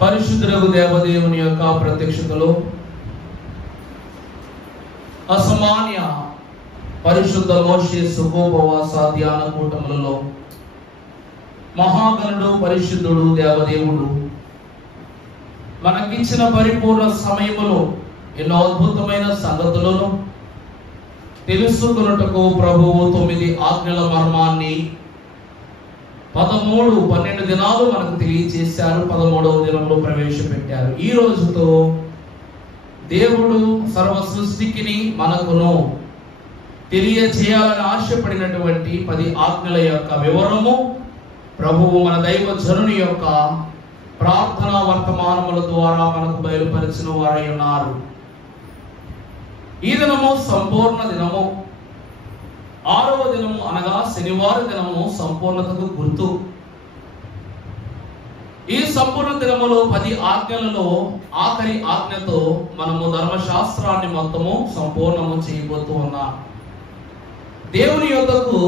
పరిశుద్ధులకు దేవదేవుని యొక్క ప్రత్యక్షతలో అసామాన్య పరిశుద్ధ మోషే సుఖోపవాస ధ్యాన కూటములలో మహాగణుడు పరిశుద్ధుడు దేవదేవుడు మనకిచ్చిన పరిపూర్ణ సమయములో ఎన్నో అద్భుతమైన సంగతులను తెలుసుకున్నటకు ప్రభువు 9 ఆజ్ఞల మర్మాన్ని 12 దినాలు మనకు తెలియజేశారు. 13వ దినంలో ప్రవేశపెట్టారు. ఈ రోజుతో దేవుడు సర్వ సృష్టికిని మనకును తెలియచేయాలని ఆశపడినటువంటి 10 ఆజ్ఞల యొక్క వివరము ప్రభువు మన దైవ జనుని యొక్క ప్రార్థనా వర్తమానముల ద్వారా మనకు బయలుపరిచిన వారై ఉన్నారు. ఈ దినము సంపూర్ణ దినము, 6వ దినము అనగా శనివారం దినము సంపూర్ణతకు గుర్తు. ఈ సంపూర్ణ దినములో 10 ఆజ్ఞలలో ఆఖరి ఆజ్ఞతో మనము ధర్మశాస్త్రాన్ని మొత్తము సంపూర్ణము చేయబోతూ ఉన్నాం. దేవుని యొద్దకు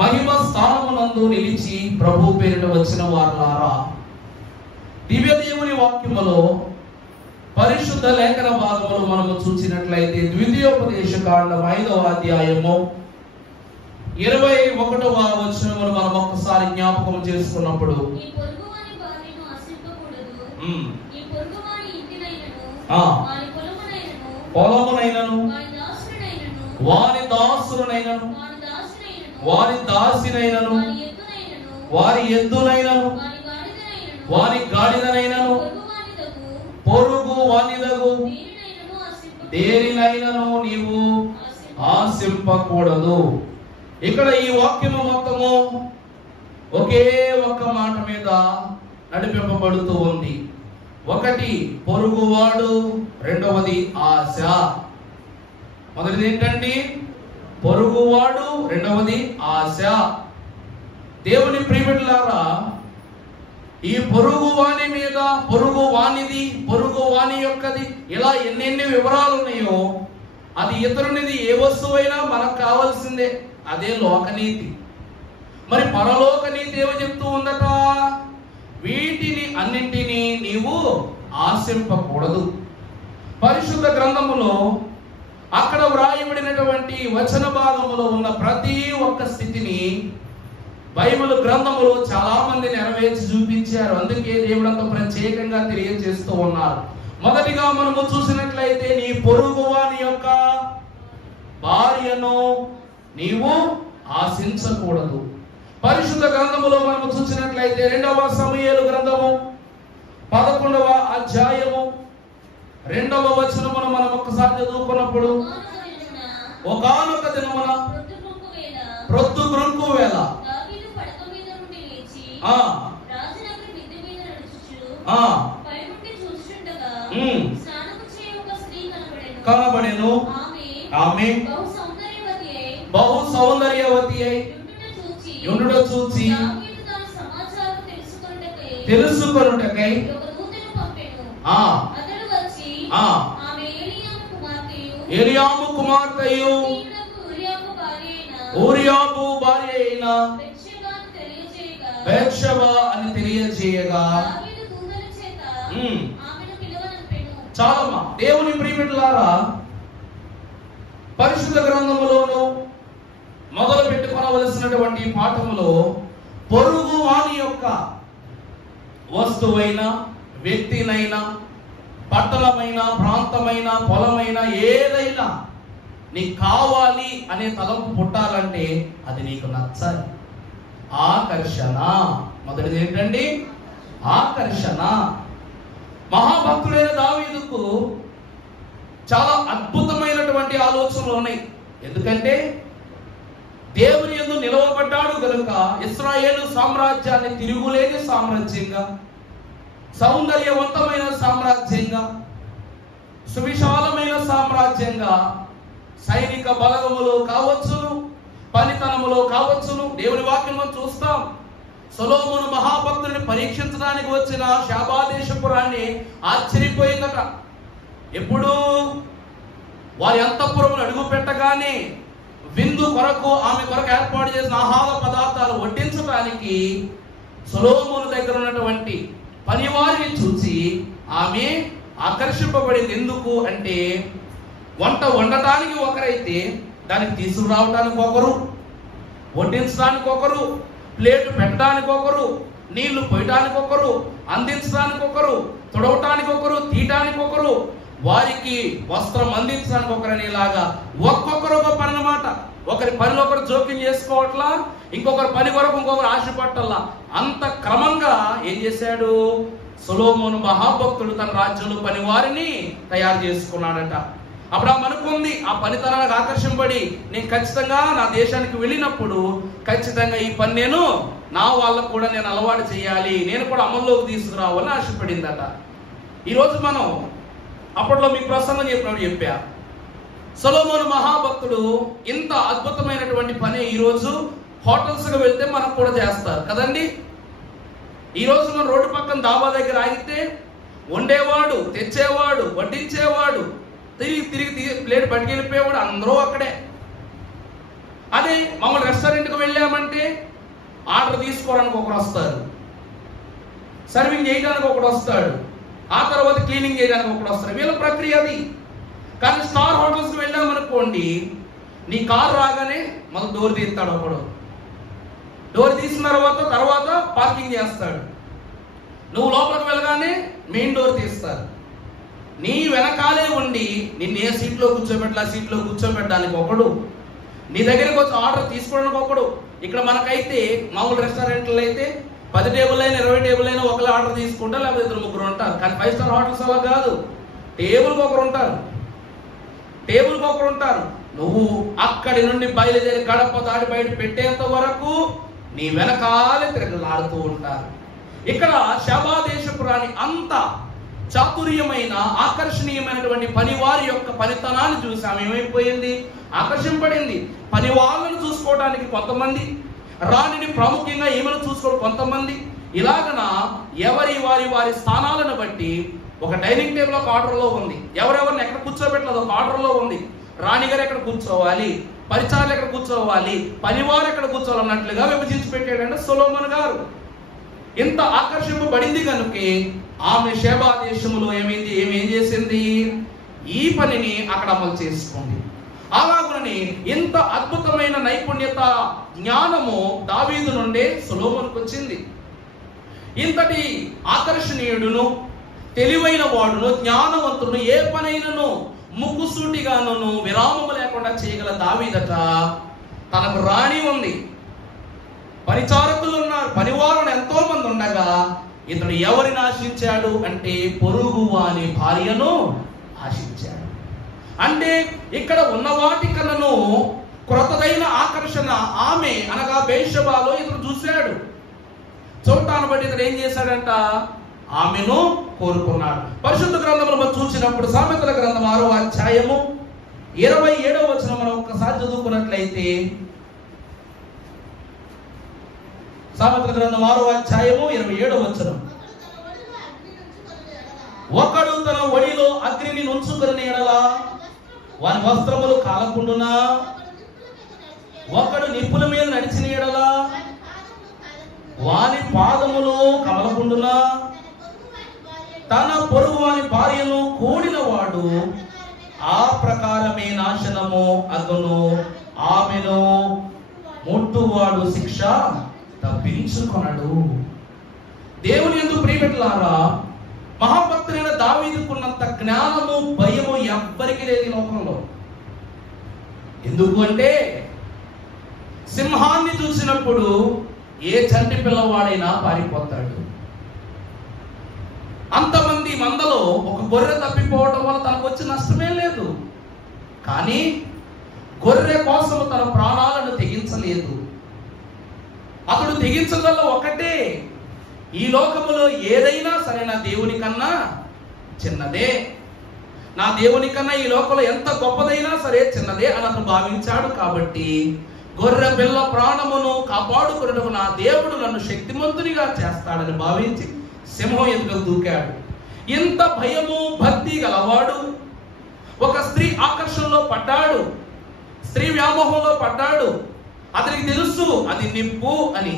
మహిమ స్థానమునందు నిలిచి ప్రభు పేరిట వచ్చిన వారులారా, దివ్య దేవుని వాక్యములో పరిశుద్ధ లేఖన భాగములు మనము చూసినట్లయితే ద్వితీయోపదేశ కాండం 5వ అధ్యాయము 21వ వచనమును మనం ఒక్కసారి జ్ఞాపకం చేసుకున్నప్పుడు, పొలమునైనను వారి దాసులనైనను వారి దాసినైనను వారి ఎద్దునైనను వారి గాడిదనైనను పొరుగు వానిదగు దేనినైనను నీవు ఆశింపకూడదు. ఇక్కడ ఈ వాక్యము మొత్తము ఒకే ఒక్క మాట మీద నడిపింపబడుతూ ఉంది. ఒకటి పొరుగువాడు, రెండవది ఆశ. మొదటిది ఏంటండి? పొరుగువాడు, రెండవది ఆశ. దేవుని ప్రియమిట్లారా, ఈ పొరుగు వాణి మీద, పొరుగు వాణిది, పొరుగు వాణి యొక్కది, ఇలా ఎన్నెన్ని వివరాలు ఉన్నాయో, అది ఇతరునిది ఏ వస్తువైనా మనకు కావాల్సిందే. అదే లోకనీతి. మరి పరలోక నీతి ఏమో చెప్తూ ఉందట, వీటిని అన్నింటినీ నీవు ఆశింపకూడదు. పరిశుద్ధ గ్రంథములో అక్కడ వ్రాయబడినటువంటి వచన భాగములో ఉన్న ప్రతి ఒక్క స్థితిని బైబిల్ గ్రంథములో చాలా మంది నెరవేర్చి చూపించారు. అందుకే దేవుడంతా ప్రత్యేకంగా తెలియజేస్తూ ఉన్నారు. మొదటిగా మనము చూసినట్లయితే, నీ పొరుగువాని యొక్క భార్యను నీవు ఆశించకూడదు. పరిశుద్ధ గ్రంథములో మనము చూసినట్లయితే 2వ సమూయేలు గ్రంథము 11వ అధ్యాయము 2వ వచనమును మనం ఒక్కసారి చదువుకున్నప్పుడు, ఒకానొక దినమున ప్రొద్దుగ్రుంకు వేళ కనబడెను. ఆమె బహు సౌందర్యవతి అయి యుండుట చూచి తెలుసుకొనుటకై ఏలియాము కుమార్తెయు ఊరియాబు భార్య అయిన బెత్షెబా అని తెలియజేయగా, చాలమ్మా దేవుని ప్రియమిట్లారా, పరిశుద్ధ గ్రంథములోను మొదలు పెట్టుకోవలసినటువంటి పాఠములో పొరుగు వాని యొక్క వస్తువైన, వ్యక్తినైనా, పట్టణమైన, ప్రాంతమైన, పొలమైన, ఏదైనా నీకు కావాలి అనే తలంపు పుట్టాలంటే అది నీకు నచ్చాలి. ఆకర్షణ. మొదటిది ఏంటండి? ఆకర్షణ. మహాభక్తుడైన దావీదుకు చాలా అద్భుతమైనటువంటి ఆలోచనలు ఉన్నాయి. ఎందుకంటే దేవుని యందు నిలవబడ్డాడు గనుక ఇశ్రాయేలు సామ్రాజ్యాన్ని తిరుగులేని సామ్రాజ్యంగా, సౌందర్యవంతమైన సామ్రాజ్యంగా, సువిశాలమైన సామ్రాజ్యంగా, సైనిక బలగములో కావచ్చును, పనితనములో కావచ్చును. దేవుని వాక్యంలో చూస్తాం, సొలొమోను మహాభక్తుడిని పరీక్షించడానికి వచ్చిన శాబాదేశపురాన్ని ఆశ్చర్యపోయిందట. ఎప్పుడు వారి అంతఃపురములు అడుగు పెట్టగానే విందు కొరకు, ఆమె కొరకు ఏర్పాటు చేసిన ఆహార పదార్థాలు వడ్డించడానికి సొలొమోను దగ్గర ఉన్నటువంటి పనివారిని చూసి ఆమె ఆకర్షింపబడింది. ఎందుకు అంటే వంట వండటానికి ఒకరైతే దానికి తీసుకురావడానికి ఒకరు, వడ్డించడానికి ఒకరు, ప్లేటు పెట్టడానికి ఒకరు, నీళ్లు పోయటానికి ఒకరు, అందించడానికి ఒకరు, తుడవటానికి ఒకరు, తీయటానికి ఒకరు, వారికి వస్త్రం అందించడానికి ఒకరని ఇలాగా ఒక్కొక్కరు ఒక పని అన్నమాట. ఒకరి పనిలో ఒకరు జోక్యం చేసుకోవట్లా, ఇంకొకరి పని కొరకు ఇంకొకరు ఆశపట్టల్లా. అంత క్రమంగా ఏం చేశాడు సొలొమోను మహాభక్తుడు తన రాజ్యంలో పని వారిని తయారు చేసుకున్నాడట. అప్పుడు ఆమె అనుకుంది, ఆ పనితనానికి ఆకర్షింపబడి నేను ఖచ్చితంగా నా దేశానికి వెళ్ళినప్పుడు ఖచ్చితంగా ఈ పని నేను నా వాళ్ళకు కూడా నేను అలవాటు చేయాలి, నేను కూడా అమల్లోకి తీసుకురావాలని ఆశపడిందట. ఈరోజు మనం అప్పట్లో మీకు ప్రసంగం చెప్పినప్పుడు చెప్పా, సొలొమోను మహాభక్తుడు ఇంత అద్భుతమైనటువంటి పని ఈరోజు హోటల్స్కి వెళ్తే మనకు కూడా చేస్తారు కదండి. ఈరోజు మనం రోడ్డు పక్కన దాబా దగ్గర ఆగితే వండేవాడు, తెచ్చేవాడు, వడ్డించేవాడు, తిరిగి ప్లేట్ పట్టుకెళ్ళిపోయేవాడు, అందరూ అక్కడే. అదే మమ్మల్ని రెస్టారెంట్కి వెళ్ళామంటే ఆర్డర్ తీసుకోవడానికి ఒకరు వస్తారు, సర్వింగ్ చేయడానికి ఒకడు వస్తాడు, ఆ తర్వాత క్లీనింగ్ చేయడానికి ఒకడు వస్తాడు. వీళ్ళ ప్రక్రియ అది. కానీ స్టార్ హోటల్స్కి వెళ్ళామనుకోండి, నీ కారు రాగానే మనకు డోర్ తీస్తాడు ఒకడు, డోర్ తీసిన తర్వాత పార్కింగ్ చేస్తాడు, నువ్వు లోపలికి వెళ్ళగానే మెయిన్ డోర్ తీస్తారు, నీ వెనకాలే ఉండి నిన్ను ఏ సీట్లో కూర్చోబెట్టాలి ఆ సీట్లో కూర్చోబెట్టడానికి ఒకడు, నీ దగ్గరికి వచ్చి ఆర్డర్ తీసుకోవడానికి ఒకడు. ఇక్కడ మనకైతే మామూలు రెస్టారెంట్లో అయితే 10 టేబుల్ అయినా 20 టేబుల్ అయినా ఒకరు ఆర్డర్ తీసుకుంటారు, లేకపోతే 2-3 ఉంటారు. కానీ 5 స్టార్ హోటల్స్ అలా కాదు, టేబుల్కి ఒకరు ఉంటారు. నువ్వు అక్కడి నుండి బయలుదేరి గడప దాడి బయట పెట్టేంత వరకు నీ వెనకాలే తిరగలాడుతూ ఉంటారు. ఇక్కడ షబా దేశపు రాణి అంత చాతుర్యమైన ఆకర్షణీయమైనటువంటి పనివారి యొక్క పనితనాన్ని చూసి ఆమె ఏమైపోయింది, ఆకర్షింపబడింది. పని వాళ్ళను చూసుకోవడానికి కొంతమంది, రాణిని ప్రాముఖ్యంగా ఏమైనా చూసుకోవడం కొంతమంది, ఇలాగన ఎవరి వారి స్థానాలను బట్టి ఒక డైనింగ్ టేబుల్ ఒక ఆర్డర్లో ఉంది, ఎవరెవరిని ఎక్కడ కూర్చోబెట్టలేదు ఒక ఆర్డర్లో ఉంది. రాణిగారు ఎక్కడ కూర్చోవాలి, పరిచారులు ఎక్కడ కూర్చోవాలి, పనివారు ఎక్కడ కూర్చోవాలి అన్నట్లుగా విభజించి పెట్టాడంటే సొలొమోను గారు. ఇంత ఆకర్షింపబడింది కనుకే ఆమె షేబా దేశంలో ఏం చేసింది, ఈ పనిని అక్కడ అమలు చేసుకుంది. అలాగని ఇంత అద్భుతమైన నైపుణ్యత జ్ఞానము దావీదు నుండే సొలొమోనుకు వచ్చింది. ఇంతటి ఆకర్షణీయుడును, తెలివైన వాడును, జ్ఞానవంతుడును, ఏ పనైనను ముక్కుసూటిగాను విరామము లేకుండా చేయగల దావీదట తనకు రాణి ఉంది, పరిచారకులు ఉన్నారు, పనివారులు ఎంతో మంది ఉండగా ఇతడు ఎవరిని ఆశించాడు అంటే పొరుగు వాని భార్యను ఆశించాడు. అంటే ఇక్కడ ఉన్న వాటి కన్నను క్రొత్తదైన ఆకర్షణ ఆమె అనగా బేషబాలో ఇతడు చూశాడు. చూడటాన్ని బట్టి ఇతడు ఏం చేశాడంట, ఆమెను కోరుకున్నాడు. పరిశుద్ధ గ్రంథంలో మనం చూసినప్పుడు సామెతల గ్రంథం 6వ అధ్యాయము 27వ వచనం మనం ఒక్కసారి చదువుకున్నట్లయితే, సామెతల గ్రంథం 6వ అధ్యాయము 27వ వచనం, ఒకడు తన ఒడిలో అగ్నిని నుంచుకొని ఎడల వాని వస్త్రములు కాలకుండునా, ఒకడు నిప్పుల మీద నడిచిన ఎడల వాని పాదములు కమలకుండునా, తన పొరుగు వాని భార్యను కూడిన వాడు ఆ ప్రకారమే నాశనము అగును, ఆమెను ముట్టువాడు శిక్ష తప్పించుకొనడు. దేవుని యందు ప్రియబిడ్డలారా, మహాభక్తుడైన దావీదుకున్నంత జ్ఞానము భయము ఎవ్వరికి లేదు ఈ లోకంలో. ఎందుకు అంటే సింహాన్ని చూసినప్పుడు ఏ చంటి పిల్లవాడైనా పారిపోతాడు. అంతమంది మందలో ఒక గొర్రె తప్పిపోవడం వల్ల తనకు వచ్చే నష్టమే లేదు. కానీ గొర్రె కోసం తన ప్రాణాలను తెగించలేదు. అతడు తెగించగల ఒకటే, ఈ లోకములో ఏదైనా సరే నా దేవుని కన్నా చిన్నదే, నా దేవుని కన్నా ఈ లోకంలో ఎంత గొప్పదైనా సరే చిన్నదే అని అతను భావించాడు. కాబట్టి గొర్రె పిల్ల ప్రాణమును కాపాడుకున్నట్టు నా దేవుడు నన్ను శక్తిమంతునిగా చేస్తాడని భావించి సింహం ఎదుగు దూకాడు. ఇంత భయము భక్తి గలవాడు ఒక స్త్రీ ఆకర్షణలో పడ్డాడు, స్త్రీ వ్యామోహంలో పడ్డాడు. అతనికి తెలుసు అది నిప్పు అని.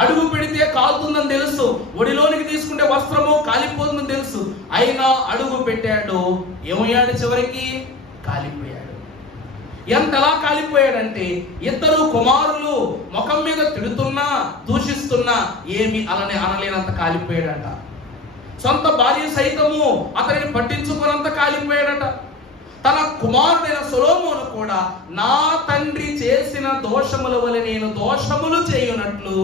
అడుగు పెడితే కాలుతుందని తెలుసు, ఒడిలోనికి తీసుకుంటే వస్త్రము కాలిపోతుందని తెలుసు. అయినా అడుగు పెట్టాడు. ఏమయ్యాడు? చివరికి కాలిపోయాడు. ఎంతలా కాలిపోయాడంటే ఇద్దరు కుమారులు ముఖం మీద తిడుతున్నా దూషిస్తున్నా ఏమి అనలేనంత కాలిపోయాడట. సొంత భార్య సైతము అతనిని పట్టించుకున్నంత కాలిపోయాడట. తన కుమారుడైన సొలొమోను కూడా నా తండ్రి చేసిన దోషముల వలె నేను దోషములు చేయునట్లు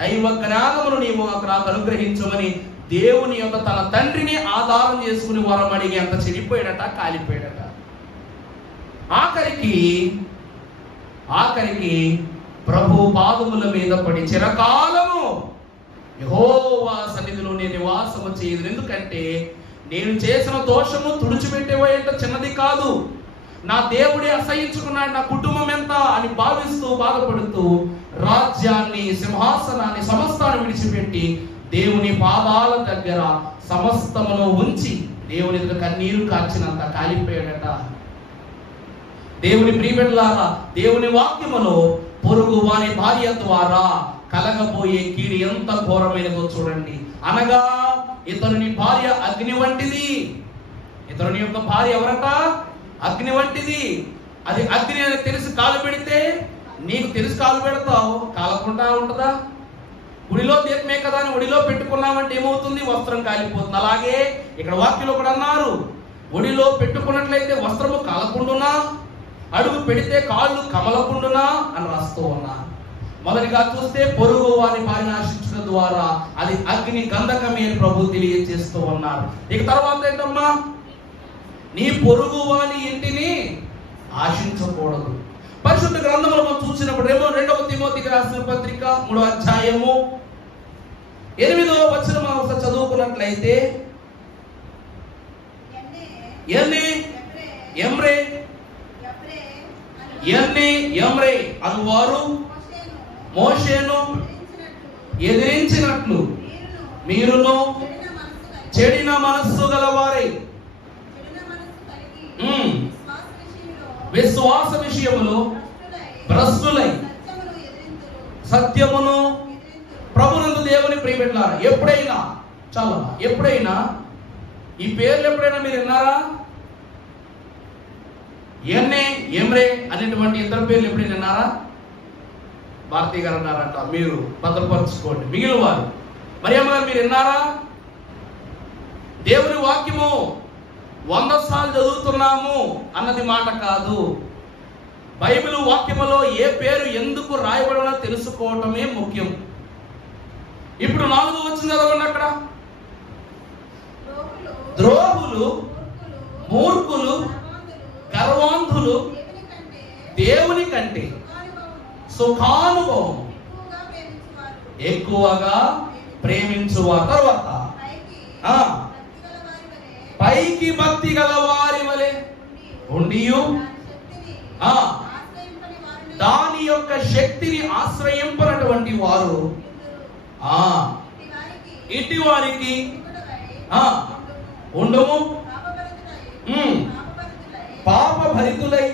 దైవ జ్ఞానమును నీవు నాకు అనుగ్రహించమని దేవుని యొక్క తన తండ్రిని ఆధారం చేసుకుని వరం అడిగి అంత చెడిపోయాడట, కాలిపోయాడట. ఆఖరికి ప్రభు పాదముల మీద పడి చిరకాలము యెహోవా సన్నిధిలో నేను నివాసము చేయదు. ఎందుకంటే నేను చేసిన దోషము తుడిచిపెట్టేవేంట చిన్నది కాదు, నా దేవుడే అసహించుకున్నాడు, నా కుటుంబం ఎంత అని భావిస్తూ బాధపడుతూ రాజ్యాన్ని, సింహాసనాన్ని, సమస్తాన్ని విడిచిపెట్టి దేవుని పాదాల దగ్గర సమస్తమును ఉంచి దేవుని ఎదుట కన్నీరు కార్చినంత కాలిపోయాడట. దేవుని ప్రియబిడ్డలారా, దేవుని వాక్యములో పొరుగు వారి భార్య ద్వారా కలగబోయే కీడు ఎంత ఘోరమైనదో చూడండి. అనగా ఇతరుని భార్య అగ్ని వంటిది. ఇతరుని యొక్క భార్య ఎవరట? అగ్ని వంటిది. అది అగ్ని అని తెలిసి కాలు పెడితే నీకు తెలిసి కాలు పెడతావు, కాలకుండా ఉంటుందా? ఒడిలో దీపమే కదా అని ఒడిలో పెట్టుకున్నామంటే ఏమవుతుంది? వస్త్రం కాలిపోతుంది. అలాగే ఇక్కడ వాక్యంలో కూడా అన్నారు, ఒడిలో పెట్టుకున్నట్లయితే వస్త్రము కాలకుండునా, అడుగు పెడితే కాళ్ళు కమలకుండునా అని రాస్తూ ఉన్నా. మొదటిగా చూస్తే పొరుగు వారి భార్యను ఆశించడం ద్వారా అది అగ్ని గంధకమే అని ప్రభు తెలియజేస్తూ ఉన్నారు. ఇక తర్వాత ఏంటమ్మా? నీ పొరుగు వాని ఇంటిని ఆశించకూడదు. పరిశుద్ధ గ్రంథంలో మనం చూసినప్పుడు 2 తిమోతికి రాసిన పత్రిక 3వ అధ్యాయము 8వ వచనం మనం చదువుకున్నట్లయితే, ఎమ్రే అనువారు మోషేను ఎదిరించినట్లు మీరును చెడిన మనస్సు గలవారై విశ్వాస విషయములో భ్రష్టులై సత్యమును ప్రభునందు దేవుని ప్రియబిడ్డలారా, ఎప్పుడైనా ఈ పేర్లు ఎప్పుడైనా మీరు విన్నారా? ఎమ్రే అనేటువంటి ఇద్దరు పేర్లు ఎప్పుడైనా విన్నారా? భారతీయ గారు అన్నారంట, మీరు భద్రపరచుకోండి. మిగిలిన వారు మరి అమ్మగారు మీరు విన్నారా? దేవుని వాక్యము 100 సార్లు చదువుతున్నాము అన్నది మాట కాదు. బైబిల్ వాక్యములో ఏ పేరు ఎందుకు రాయబడినో తెలుసుకోవటమే ముఖ్యం. ఇప్పుడు 4వ వచనం చదవండి. అక్కడ ద్రోహులు, మూర్ఖులు, గర్వాంధులు దేవుని కంటే సుఖానుభవం ఎక్కువగా ప్రేమించువారు. తర్వాత పైకి భక్తి గల వారి వలె ఉండియు దాని యొక్క శక్తిని ఆశ్రయింపనటువంటి వారు ఇటు వారికి ఉండము, పాప భరితులై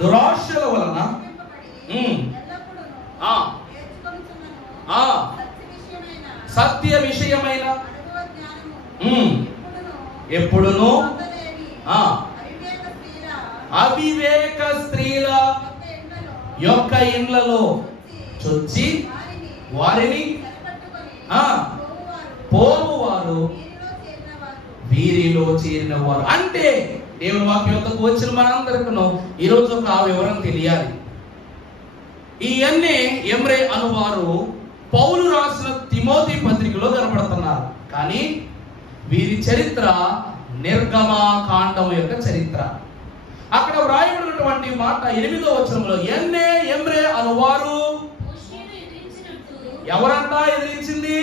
దురాశల వలన సత్య విషయమైన ఎప్పుడును అవివేక స్త్రీల యొక్క ఇండ్లలో చొచ్చి వారిని పోవువారు వీరిలో చేరిన వారు. అంటే దేవుని వాక్యం యొద్దకు వచ్చిన మనందరికీ ఈరోజు ఒక వివరం తెలియాలి. ఈ ఎమ్రే అనువారు పౌలు రాసిన తిమోతి పత్రికలో కనపడుతున్నారు. కానీ వీరి చరిత్ర నిర్గమకాండం యొక్క చరిత్ర. అక్కడ వ్రాయబడినటువంటి మాట 8వ వచనంలో ఎమ్రే అనువారు ఎవరంతా ఎదిరించింది?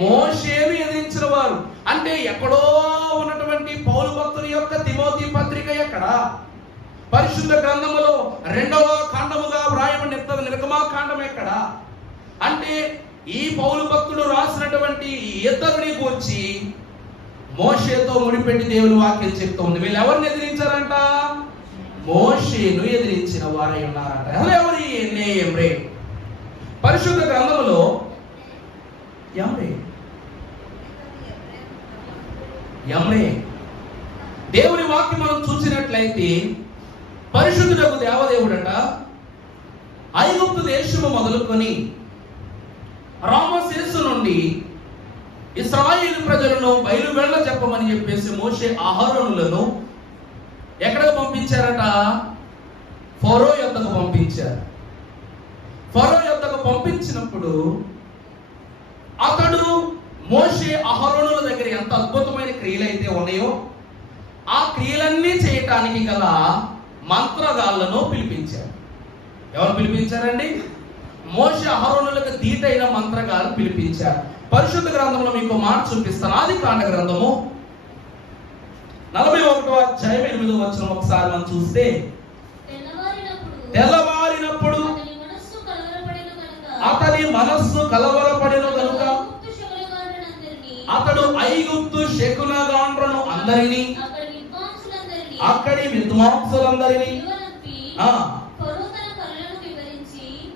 మోషేను ఎదిరించిన వారు. అంటే ఎక్కడో ఉన్నటువంటి పౌలు భక్తుని యొక్క తిమోతి పత్రిక ఎక్కడ? పరిశుద్ధ గ్రంథములో 2వ ఖండముగా వ్రాయబడిన నిర్గమకాండం ఎక్కడ? అంటే ఈ పౌలు భక్తుడు రాసినటువంటి ఇద్దరిని గురించి మోషేతో ముడిపెట్టి దేవుని వాక్యం చెప్తోంది. వీళ్ళు ఎవరిని ఎదిరించారంట? మోషేను ఎదిరించిన వారై ఉన్నారట. ఎవరి ఎమ్రే? పరిశుద్ధ గ్రంథములో ఎమ్రే దేవుని వాక్యం మనం చూసినట్లయితే పరిశుద్ధుడకు దేవదేవుడట ఐగుప్తు దేశము మొదలుకొని రామశేషు నుండి ఇశ్రాయేలు ప్రజలను బయలు వెళ్ళ చెప్పమని చెప్పేసి మోషే అహరోనులను ఎక్కడికి పంపించారట? ఫరో యొద్దకు పంపించారు. ఫరో యొద్దకు పంపించినప్పుడు అతడు మోషే అహరోనుల దగ్గర ఎంత అద్భుతమైన క్రియలు అయితే ఉన్నాయో ఆ క్రియలన్నీ చేయటానికి గల మంత్రగాళ్లను పిలిపించారు. ఎవరు పిలిపించారండి? మోషే అహరోనులకు దీటైన మంత్రగాళ్ళు పిలిపించారు. పరిశుద్ధ గ్రంథంలో మీకు మాట చూపిస్తాను. ఆదికాండ గ్రంథము 41వ అధ్యాయం 8వ వచనం ఒకసారి మనం చూస్తే, తెల్లవారినప్పుడు అతని మనస్సు కలవరపడిన కనుక అతడు ఐగుప్తు శకునగాండ్రులను అందరినీ అక్కడి విద్వాంసులందరినీ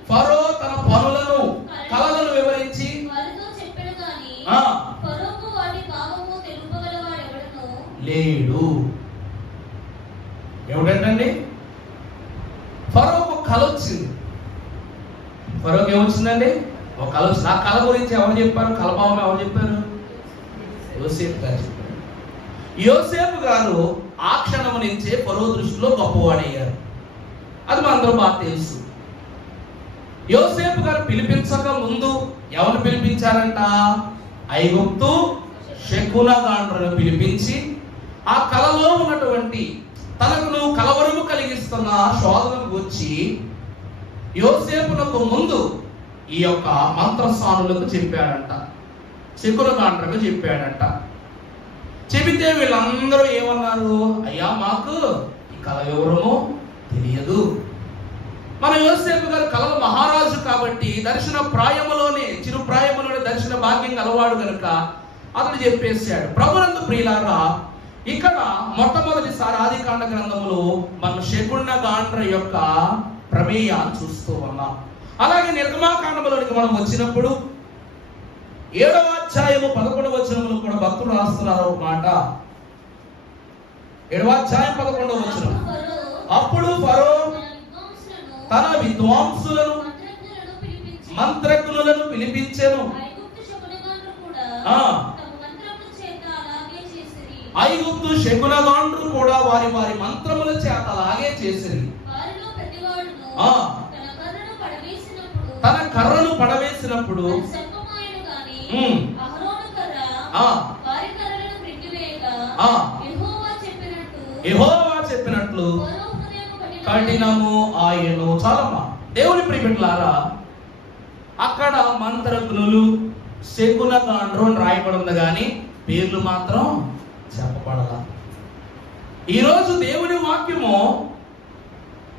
ఫరో తన పనులను కలలను వివరించి లేడు. ఎవడంటండి? ఫరోకు కల వచ్చింది. ఫరోకి ఏమొచ్చిందండి? ఒక కల వచ్చింది. ఆ కళ గురించి ఎవరు చెప్పారు? కలభావం ఎవరు చెప్పారు? యోసేపు గారు చెప్పారు. యోసేపు గారు ఆ క్షణం నుంచే ఫరో దృష్టిలో గొప్పవాడయ్యారు. అది మనందరూ బాగా తెలుసు. యోసేపు గారు పిలిపించక ముందు ఎవరు పిలిపించారంట? ఐగుప్తు శకునగాండ్రులను పిలిపించి ఆ కలలో ఉన్నటువంటి తనకు కలవరము కలిగిస్తున్న శోధనకు వచ్చి యోసేపునకు ముందు ఈ యొక్క మంత్రస్వానులకు చెప్పాడంట, శకునగాండ్రులకు చెప్పాడంట. చెబితే వీళ్ళందరూ ఏమన్నారు? అయ్యా, మాకు ఈ కల వివరము తెలియదు. మన యోసేపు గారు కలల మహారాజు కాబట్టి దర్శన ప్రాయములోనే చిరు ప్రాయములోనే దర్శన భాగ్యం గలవాడు కనుక అతడు చెప్పేశాడు. ప్రభునందు ప్రియులారా, ఇక్కడ మొట్టమొదటిసారి ఆదికాండ గ్రంథములో మనం శకునగాండ్ర యొక్క ప్రమేయాన్ని చూస్తూ ఉన్నాం. అలాగే నిర్గమాకాండములోనికి మనం వచ్చినప్పుడు 7వ అధ్యాయము 11వ వచనములు కూడా భక్తులు రాస్తున్నారు ఒక మాట. 7వ అధ్యాయం 11వ వచనం, అప్పుడు ఫరో తన విద్వాంసులను మంత్రజ్ఞులను పిలిపించెను. ఐగుప్తు శకునగాండ్రు కూడా వారి వారి మంత్రముల చేత అలాగే చేసిరి. తన కర్రను పడవేసినప్పుడు యెహోవా చెప్పినట్లు కఠినము ఆయను. చాలమ్మా దేవుని ప్రియమిత్రులారా, అక్కడ మంత్రజ్ఞులు శకునగాండ్రు అని రాయబడి ఉంది కానీ పేర్లు మాత్రం చెప్పబడాల. ఈరోజు దేవుని వాక్యము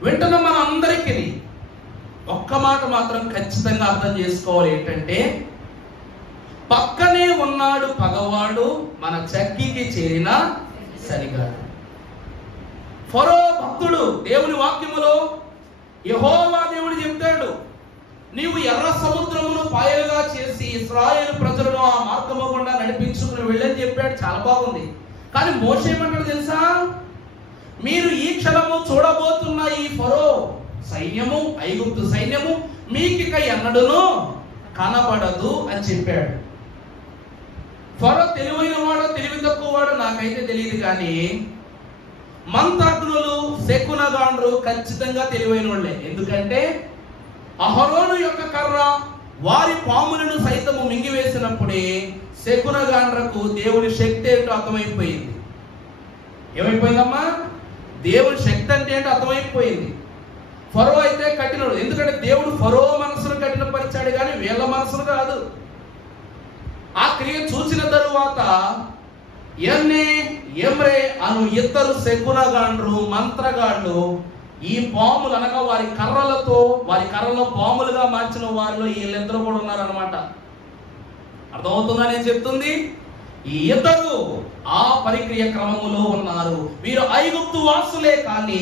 వింటున్న మన అందరికీ ఒక్క మాట మాత్రం ఖచ్చితంగా అర్థం చేసుకోవాలి. ఏంటంటే, పక్కనే ఉన్నాడు పగవాడు, మన చక్కికి చేరిన సరిగాడు. ఫరో భక్తుడు దేవుని వాక్యములో యెహోవా దేవుడు చెప్తాడు, నీవు ఎర్ర సముద్రమును పాయలుగా చేసి ఇశ్రాయేలు ప్రజలను ఆ మార్గము గుండా నడిపించుకుని వెళ్ళని చెప్పాడు. చాలా బాగుంది. కానీ మోషే ఏమంటాడు తెలుసా? మీరు ఈ క్షణము చూడబోతున్న ఈ ఫరో సైన్యము, ఐగుప్తు సైన్యము మీకిక ఎన్నడూను కనబడదు అని చెప్పాడు. ఫరో తెలివైన వాడో తెలివి తక్కువ వాడో నాకైతే తెలియదు, కానీ మంత్రజ్ఞులు శకునగాండ్రు ఖచ్చితంగా తెలివైన వాళ్ళే. ఎందుకంటే అహరోను యొక్క కర్ర వారి పాములను సైతము మింగివేసినప్పుడే శకునగాండ్రకు దేవుని శక్తి ఏంటో అర్థమైపోయింది. ఏమైపోయిందమ్మా? దేవుని శక్తి అంటే ఏంటో అర్థమైపోయింది. ఫరో అయితే కఠినుడు, ఎందుకంటే దేవుడు ఫరో మనసును కఠినపరిచాడు కానీ వీళ్ళ మనసును కాదు. ఆ క్రియ చూసిన తరువాత ఎమ్రే అను ఇద్దరు శకునగాండ్రు మంత్రగాళ్ళు ఈ పాములు అనగా వారి కర్రలో పాములుగా మార్చిన వారిలో వీళ్ళిద్దరు కూడా ఉన్నారనమాట. అర్థమవుతుందా నేను చెప్తుంది? ఈ ఇద్దరు ఆ పరిక్రియ క్రమములో ఉన్నారు. వీరు ఐగుప్తు వాసులే, కానీ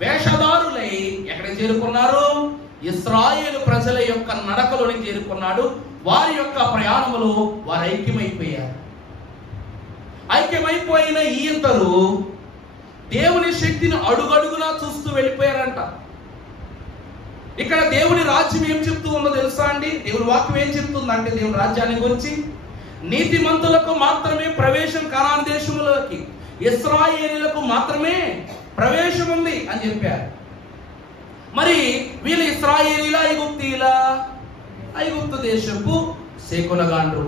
వేషధారులై ఎక్కడ చేరుకున్నారు? ఇశ్రాయేలు ప్రజల యొక్క నడకలోని చేరుకున్నాడు. వారి యొక్క ప్రయాణములో వారు ఐక్యమైపోయారు. ఐక్యమైపోయిన ఈ ఇద్దరు దేవుని శక్తిని అడుగడుగునా చూస్తూ వెళ్ళిపోయారంట. ఇక్కడ దేవుని రాజ్యం ఏం చెప్తూ ఉందో తెలుసా అండి? దేవుని వాక్యం ఏం చెప్తుందంటే దేవుని రాజ్యాన్ని గురించి, నీతిమంతులకు మాత్రమే ప్రవేశం కనాను దేశములోకి, ఇశ్రాయేలీయులకు మాత్రమే ప్రవేశం ఉంది అని చెప్పారు. మరి వీళ్ళు ఇశ్రాయేలీలా ఐగుప్తీయులా? ఐగుప్తు దేశపు శకునగాండ్రు.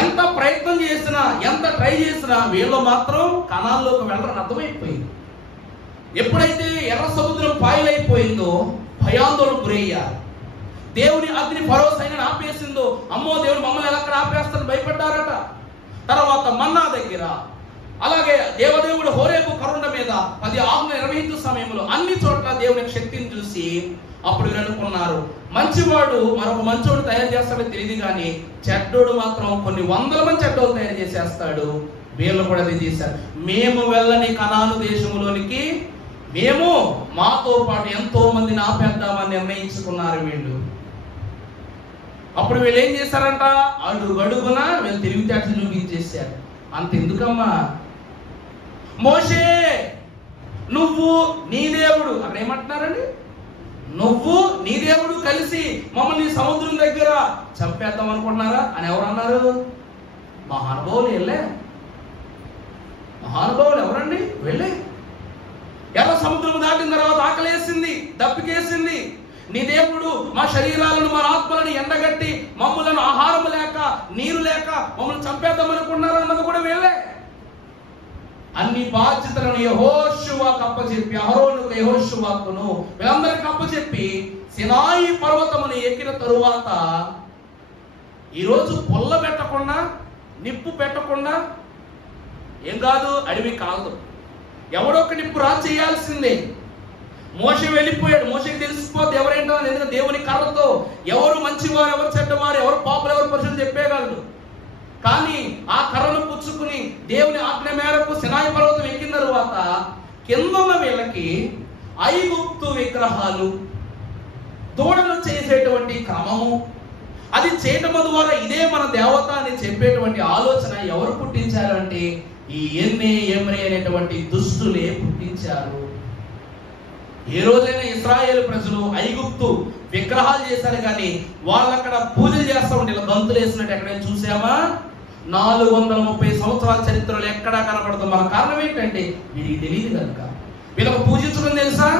ఎంత ప్రయత్నం చేసినా, ఎంత ట్రై చేసినా వీళ్ళు మాత్రం కనాన్లోకి వెళ్ళరని అర్థమైపోయింది. ఎప్పుడైతే ఎర్ర సముద్రం పాయలైపోయిందో భయాందోళన గురయ్యారు. దేవుని అగ్ని ఫరో సైన్యాన్ని ఆపేసిందో, అమ్మో దేవుడు మమ్మల్ని ఎక్కడ ఆపేస్తారని భయపడ్డారట. తర్వాత మన్నా దగ్గర, అలాగే దేవదేవుడు హోరేబు కరుణ మీద 10 ఆజ్ఞలు నిర్వహించే సమయంలో అన్ని చోట్ల దేవుని శక్తిని చూసి అప్పుడు వీళ్ళు అనుకున్నారు, మంచివాడు మరొక మంచోడు తయారు చేస్తాడో తెలియదు కానీ చెడ్డోడు మాత్రం కొన్ని 100 మంది చెడ్డోడు తయారు చేసేస్తాడు. వీళ్ళు కూడా అది చేశారు. మేము వెళ్ళని కనాను దేశంలోనికి మేము మాతో పాటు ఎంతో మందిని ఆపేద్దామని నిర్ణయించుకున్నారు వీళ్ళు. అప్పుడు వీళ్ళు ఏం చేశారంట? అడుగడుగున వీళ్ళు తెలివితేటలు చూపించేశారు. అంత ఎందుకమ్మా? మోషే నువ్వు నీ దేవుడు, అక్కడ ఏమంటున్నారండి? నువ్వు నీ దేవుడు కలిసి మమ్మల్ని సముద్రం దగ్గర చంపేద్దాం అనుకుంటున్నారా అని ఎవరు అన్నారు? మహానుభావులు వెళ్ళే. మహానుభావులు ఎవరండి? వెళ్ళే. ఎర్ర సముద్రం దాటిన తర్వాత ఆకలేసింది, దప్పికేసింది. నీ దేవుడు మా శరీరాలను, మా ఆత్మలను ఎండగట్టి మమ్మలను ఆహారం లేక నీరు లేక మమ్మల్ని చంపేద్దాం అనుకున్నారు అన్నది కూడా వీళ్ళే. అన్ని బాధ్యతలను యెహోషువకు అప్పచెప్పి, అహరోనుకు యెహోషువకును వీళ్ళందరికీ అప్పచెప్పి సినాయి పర్వతమును ఎక్కిన తరువాత ఈరోజు పొల్ల పెట్టకుండా, నిప్పు పెట్టకుండా ఏం కాదు, అడవి కాదు, ఎవడొక్క నిప్పు రా చేయాల్సిందే. మోషే వెళ్ళిపోయాడు. మోషేకి తెలిసిపోతే ఎవరేంటో, ఎందుకంటే దేవుని కర్రతో ఎవరు మంచివారు, ఎవరు చెడ్డవారు, ఎవరు పాపులు, ఎవరు పరిశుద్ధులు చెప్పేయగలరు. కానీ ఆ కర్రను పుచ్చుకుని దేవుని ఆజ్ఞ మేరకు సినాయి పర్వతం ఎక్కిన తరువాత కిందన్న వీళ్ళకి ఐగుప్తు విగ్రహాలు, దూడలు చేసేటువంటి క్రమము, అది చేయటం ద్వారా ఇదే మన దేవత అని చెప్పేటువంటి ఆలోచన ఎవరు పుట్టించారు అంటే ఈ ఎమ్రే అనేటువంటి దుష్టులే పుట్టించారు. ఏ రోజైనా ఇశ్రాయేలు ప్రజలు ఐగుప్తు విగ్రహాలు చేశారు కానీ వాళ్ళు అక్కడ పూజలు చేస్తూ ఉంటే ఇలా గంతులు వేసినట్టు ఎక్కడైనా చూసామా? 430 సంవత్సరాల చరిత్రలో ఎక్కడా కనపడదు. మన కారణం ఏంటంటే వీరికి తెలియదు కనుక. వీళ్ళకు పూజించడం తెలుసా?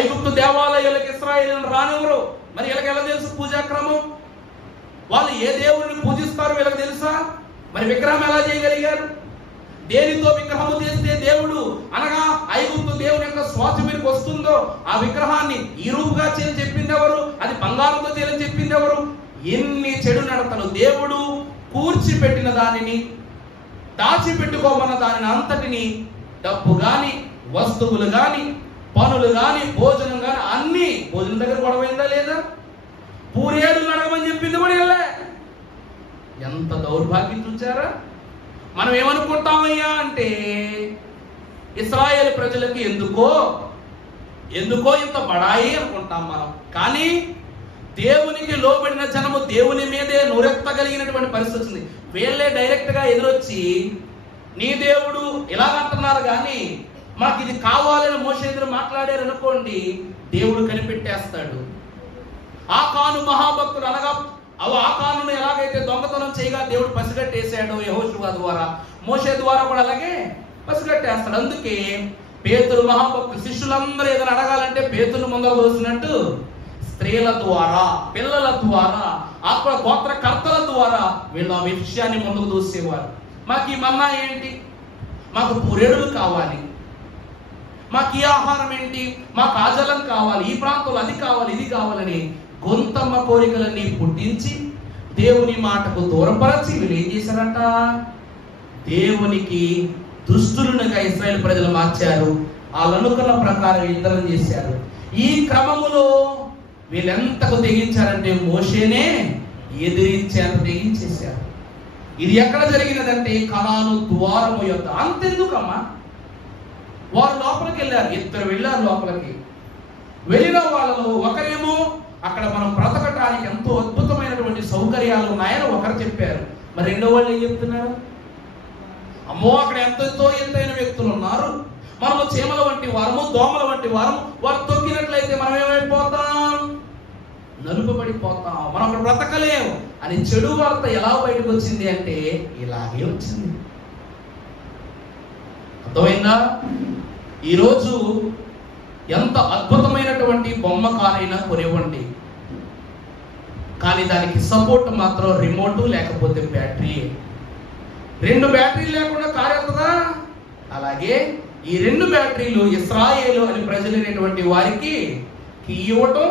ఐగుప్తు దేవాలయాలకు ఇశ్రాయేలును రానివ్వరు. మరి వీళ్ళకి ఎలా తెలుసు పూజాక్రమం? వాళ్ళు ఏ దేవుడిని పూజిస్తారు వీళ్ళకి తెలుసా? మరి విగ్రహం ఎలా చేయగలిగారు? దేనితో విగ్రహము చేస్తే దేవుడు అనగా ఐగుప్తు దేవుని యొక్క శ్వాస మీదకి వస్తుందో ఆ విగ్రహాన్ని ఈ రూపుగా చేయని చెప్పింది ఎవరు? అది బంగారంతో చేయని చెప్పింది ఎవరు? ఎన్ని చెడు నడతలు! దేవుడు కూర్చిపెట్టిన దానిని, దాచిపెట్టుకోమన్న దానిని అంతటిని, డబ్బు గాని, వస్తువులు గాని, పనులు గాని, భోజనం గాని అన్ని భోజనం దగ్గర గొడవైందా లేదా? పూరేడు నడవమని చెప్పింది కూడా వెళ్ళే. ఎంత దౌర్భాగ్యం చూచారా? మనం ఏమనుకుంటామయ్యా అంటే ఇశ్రాయేలు ప్రజలకి ఎందుకో ఇంత బడాయి అనుకుంటాం మనం. కానీ దేవునికి లోబడిన జనము దేవుని మీదే నూరెత్తగలిగినటువంటి పరిస్థితి వచ్చింది. వీళ్ళే డైరెక్ట్ గా ఎదురొచ్చి నీ దేవుడు ఇలాగంటున్నారు కానీ మాకు ఇది కావాలని మోషే ఎదురు మాట్లాడారు అనుకోండి, దేవుడు కనిపెట్టేస్తాడు. ఆకాను మహాభక్తుడు అనగా ఆకానును ఎలాగైతే దొంగతనం చేయగా దేవుడు పసిగట్టేసాడు యెహోషువ ద్వారా, మోషే ద్వారా కూడా అలాగే పసిగట్టేస్తాడు. అందుకే పేతురు మహాభక్తుడు శిష్యులందరూ ఏదైనా అడగాలంటే పేతురు ముందర దోసినట్టు స్త్రీల ద్వారా, పిల్లల ద్వారా, అక్కడ గోత్రకర్తల ద్వారా వీళ్ళు ఆ విషయాన్ని ముందుకు దూసేవారు. మాకు ఈ మన్నా ఏంటి? మాకు పురేడులు కావాలి, మాకు ఈ ఆహారం ఏంటి, మాకు ఆ జలం కావాలి, ఈ ప్రాంతంలో అది కావాలి, ఇది కావాలని గొంతమ్మ కోరికలన్నీ పుట్టించి దేవుని మాటకు దూరపరచి వీళ్ళు ఏం చేశారంట? దేవునికి దుష్టులుగా ఇశ్రాయేలు ప్రజలు మార్చారు. వాళ్ళు అనుకున్న ప్రకారం యుద్ధం చేశారు. ఈ క్రమములో వీళ్ళెంతకు తెగించారంటే మోషేనే ఎదిరించేంత తెగించేశారు. ఇది ఎక్కడ జరిగినదంటే కనాను ద్వారము యొద్ద. అంతెందుకమ్మా, వారు లోపలికి వెళ్ళారు, 2 వెళ్ళారు లోపలికి. వెళ్ళిన వాళ్ళలో ఒకరేమో అక్కడ మనం బ్రతకటానికి ఎంతో అద్భుతమైనటువంటి సౌకర్యాలు ఉన్నాయని ఒకరు చెప్పారు. మరి రెండో వాళ్ళు ఏం చెప్తున్నారు? అమ్మో అక్కడ ఎంతో ఎత్తైన వ్యక్తులు ఉన్నారు, మనము చీమల వంటి వారము, దోమల వంటి వారము, వారు తొక్కినట్లయితే మనం ఏమైపోతాం? నలుపుబడిపోతాం, మనం అక్కడ బ్రతకలేము అని చెడు వార్త ఎలా బయటకు వచ్చింది అంటే ఇలాగే వచ్చింది. అర్థమైందా? ఈరోజు ఎంత అద్భుతమైనటువంటి బొమ్మ కారైనా కొనివ్వండి, కానీ దానికి సపోర్ట్ మాత్రం రిమోట్ లేకపోతే బ్యాటరీ. 2 బ్యాటరీలు లేకుండా కారు వెళ్తుందా? అలాగే ఈ 2 బ్యాటరీలు ఇశ్రాయేలు అని ప్రజలైనటువంటి వారికి కీ ఇవ్వటం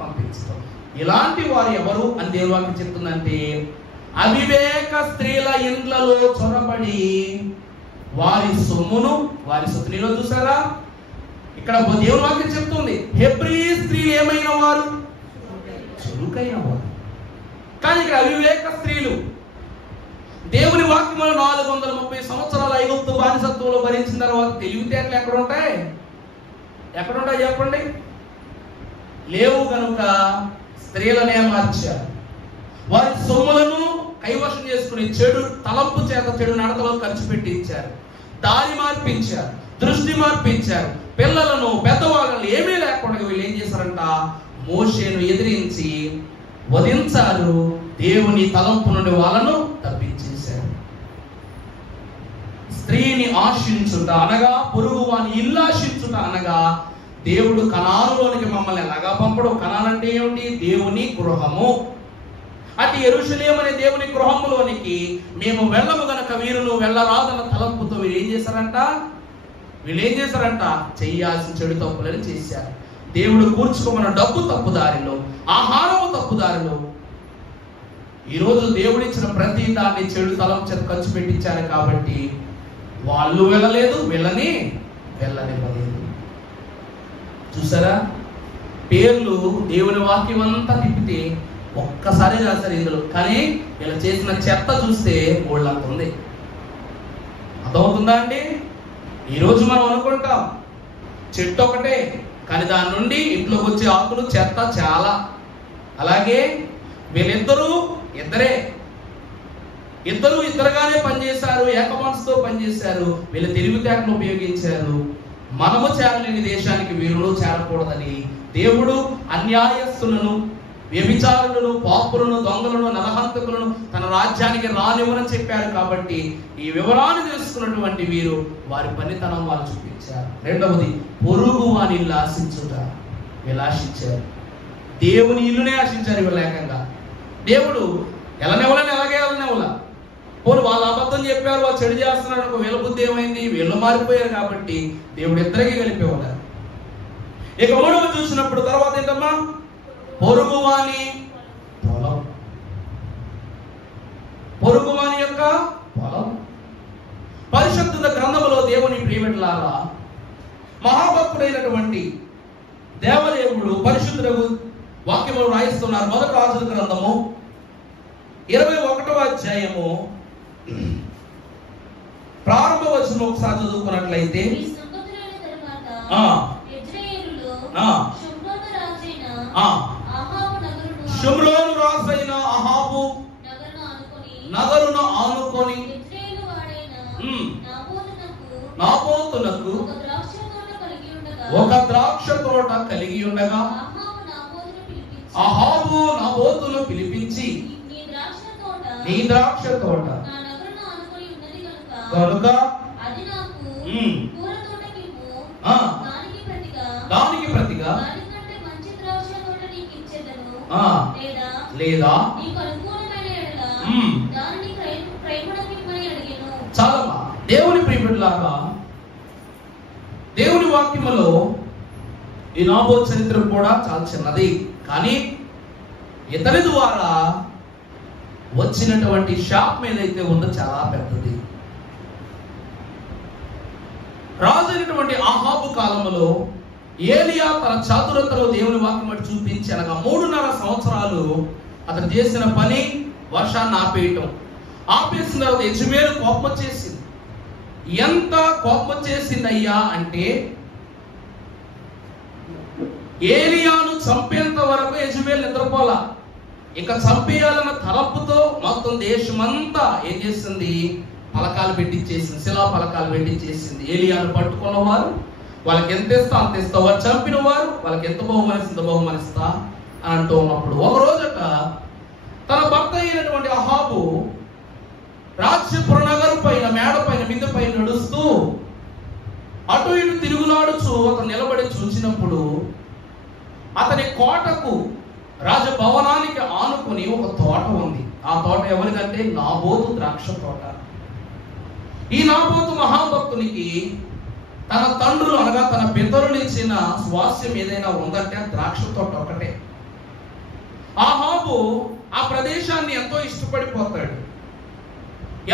పంపించటం. ఇలాంటి వారు ఎవరు అని దేవుని చెప్తుందంటే, అవివేక స్త్రీల ఇండ్లలో చొరబడి వారి సొమ్మును, వారి స్త్రీలో చూసారా, ఇక్కడ దేవుని వాక్యం చెప్తుంది, హెబ్రీ స్త్రీలు ఏమైనా వారు చురుకైన వారు. కానీ ఇక్కడ అవివేక స్త్రీలు దేవుని వాక్యంలో 430 సంవత్సరాల ఐగుప్తు బానిసత్వంలో భరించిన తర్వాత తెలివితేటలు ఎక్కడుంటాయి చెప్పండి? లేవు కనుక స్త్రీలనే మార్చారు. వారి సొమ్ములను కైవశం చేసుకుని చెడు తలంపు చేత చెడు నడతలో ఖర్చు పెట్టి ఇచ్చారు, దారి మార్పించారు, దృష్టి మార్పించారు. పిల్లలను పెద్దవాళ్ళను ఏమీ లేకుండా వీళ్ళు ఏం చేశారంట? మోషేను ఎదిరించి వధించారు, దేవుని తలంపు నుండి వాళ్ళను తప్పించేశారు. స్త్రీని ఆశించుట అనగా పొరుగు వాని ఇల్లు ఆశించుట అనగా దేవుడు కనానులోనికి మమ్మల్ని ఎలాగా పంపడు? కనానంటే ఏమిటి? దేవుని గృహము. అటు యెరూషలేము అనే దేవుని గృహములోనికి మేము వెళ్ళము గనక వీరును వెళ్ళరాదన్న తలంపుతో వీళ్ళు ఏం చేశారంట? చెయ్యాల్సిన చెడు తప్పులని చేశారు. దేవుడు కూర్చుకోమన్న డబ్బు తప్పుదారిలో, ఆహారము తప్పుదారిలో. ఈరోజు దేవుడిచ్చిన ప్రతి దాన్ని చెడు తలం చేత ఖర్చు పెట్టించారు కాబట్టి వాళ్ళు వెళ్ళలేదు, వెళ్ళనివ్వలేదు. చూసారా? పేర్లు దేవుని వాక్యం అంతా తిప్పితే ఒక్కసారి రాశారు ఇందులో, కానీ ఇలా చేసిన చెత్త చూస్తే ఊళ్ళంత ఉంది. అర్థమవుతుందా అండి? ఈరోజు మనం అనుకుంటాం చెట్టు ఒకటే, కానీ దాని నుండి ఇంట్లోకి వచ్చే ఆకులు చెత్త చాలా. అలాగే వీళ్ళిద్దరూ ఇద్దరుగానే పనిచేశారు, ఏక మనసుతో పనిచేశారు, వీళ్ళు తెలివితేటలు ఉపయోగించారు. మనము చేరలేని దేశానికి వీరులు చేరకూడదని దేవుడు అన్యాయస్తులను, వ్యభిచారులను, పాపులను, దొంగలను, నరహంతకులను తన రాజ్యానికి రానివ్వనని చెప్పారు. కాబట్టి ఈ వివరాన్ని తెలుసుకున్నటువంటి వీరు వారి పనితనం వారు చూపించారు. రెండవది, పొరుగు వాని ఇల్లు ఆశించుట. వీళ్ళు ఆశించారు, దేవుని ఇల్లునే ఆశించారు. వీళ్ళు ఏకంగా దేవుడు ఎలాగే వెళ్ళనివ్వల. పోను వాళ్ళు అబద్ధం చెప్పారు, వాళ్ళు చెడు చేస్తున్నారు అనుకో, వీళ్ళ బుద్ధి ఏమైంది? వీళ్ళు మారిపోయారు కాబట్టి దేవుడు ఇద్దరికి కలిపేవారు. ఇక మూడవ చూసినప్పుడు తర్వాత ఏంటమ్మా? పొరుగువాని పొలం. పొరుగువాని యొక్క పొలం. పరిశుద్ధ గ్రంథములో దేవుని ప్రియమిట్లారా మహాభక్తుడైనటువంటి దేవదేవుడు పరిశుద్ధుడు వాక్యములు రాయిస్తున్నారు. మొదటి రాజుల గ్రంథము 21వ అధ్యాయము ప్రారంభ వచనం ఒకసారి చదువుకున్నట్లయితే, షుమ్రోను రాజైన అహాబు నగరును ఆనుకొని నాబోతునకు ఒక ద్రాక్ష తోట కలిగి ఉండగా అహాబు నాబోతును పిలిపించి, నీ ద్రాక్ష తోట కనుక దానికి ప్రతిగా లేదా చాలమ్మా. దేవుని ప్రియమిట్లారా దేవుని వాక్యములో ఈ నాబోతు చరిత్ర కూడా చాలా చిన్నది, కానీ ఇతని ద్వారా వచ్చినటువంటి షాప్ ఏదైతే ఉందో చాలా పెద్దది. రాజు అయినటువంటి అహాబు కాలంలో ఏలియా తన చాతురతలో దేవుని వాక్యం చూపించి అనగా 3.5 సంవత్సరాలు అతను చేసిన పని వర్షాన్ని ఆపేయటం. ఆపేసిన తర్వాత యెజబెలు కోపం వచ్చేసింది. ఎంత కోపం చేసిందయ్యా అంటే ఏలియాను చంపేంత వరకు యెజబెల్ నిద్రపోలా. ఇక చంపేయాలన్న తలపుతో మొత్తం దేశమంతా ఏం చేసింది, పలకాలు పెట్టించేసింది, శిలా పలకాలు పెట్టించేసింది. ఏలియాను పట్టుకున్నవారు వాళ్ళకి ఎంత ఇస్తా అంత ఇస్తా, వారు చంపిన వారు వాళ్ళకి ఎంత బహుమనిస్తా బహుమనిస్తా అని అంటూ ఉన్నప్పుడు ఒక రోజట తన భర్త అయినటువంటి అహాబు రాజ్యపుర నగరు పైన మేడ పైన మిద్దె పైన నడుస్తూ అటు ఇటు తిరుగులాడుచు అతను నిలబడి చూసినప్పుడు అతని కోటకు రాజభవనానికి ఆనుకుని ఒక తోట ఉంది. ఆ తోట ఎవరిదంటే నాబోతు ద్రాక్ష తోట. ఈ నాబోతు మహాభక్తునికి తన తండ్రులు అనగా తన పితరులు ఇచ్చిన స్వాస్థ్యం ఏదైనా ఉందంటే ద్రాక్ష తోట ఒకటే. అహాబు ఆ ప్రదేశాన్ని ఎంతో ఇష్టపడిపోతాడు.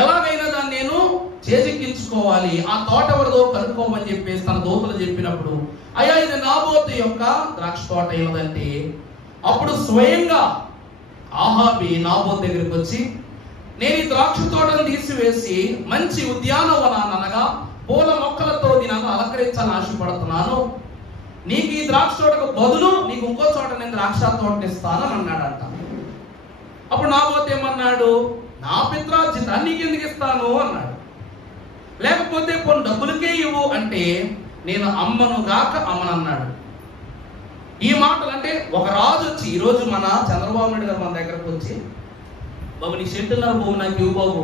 ఎలాగైనా దాన్ని నేను చేజిక్కించుకోవాలి, ఆ తోట ఎవరిదో కనుక్కోమని చెప్పేసి తన దూతలు చెప్పినప్పుడు అయ్యా ఇది నాబోతు యొక్క ద్రాక్ష తోట ఏదంటే, అప్పుడు స్వయంగా ఆహాబి నాబోతు దగ్గరికి వచ్చి నేను ఈ ద్రాక్ష తోటను తీసివేసి మంచి ఉద్యానవనాన్ని అనగా పూల మొక్కలతో దీన్ని అలంకరించాలని ఆశపడుతున్నాను, నీకు ఈ ద్రాక్ష తోటకు బదులు నీకు ఇంకో చోట నేను ద్రాక్ష తోటని ఇస్తాను అని అన్నాడంట. అప్పుడు నాబోతు ఏమన్నాడు, నా పిత్రార్జితాన్ని నీకు ఎందుకు ఇస్తాను అన్నాడు. లేకపోతే కొన్ని డబ్బులకే ఇవ్వు అంటే నేను అమ్మను గాక అమ్మనన్నాడు. ఈ మాటలు అంటే ఒక రాజు వచ్చి ఈరోజు మన చంద్రబాబు నాయుడు గారు మన దగ్గరకు వచ్చి బాబు నీ సెంటున్నర భూమి నాకు ఇవ్వు బాబు,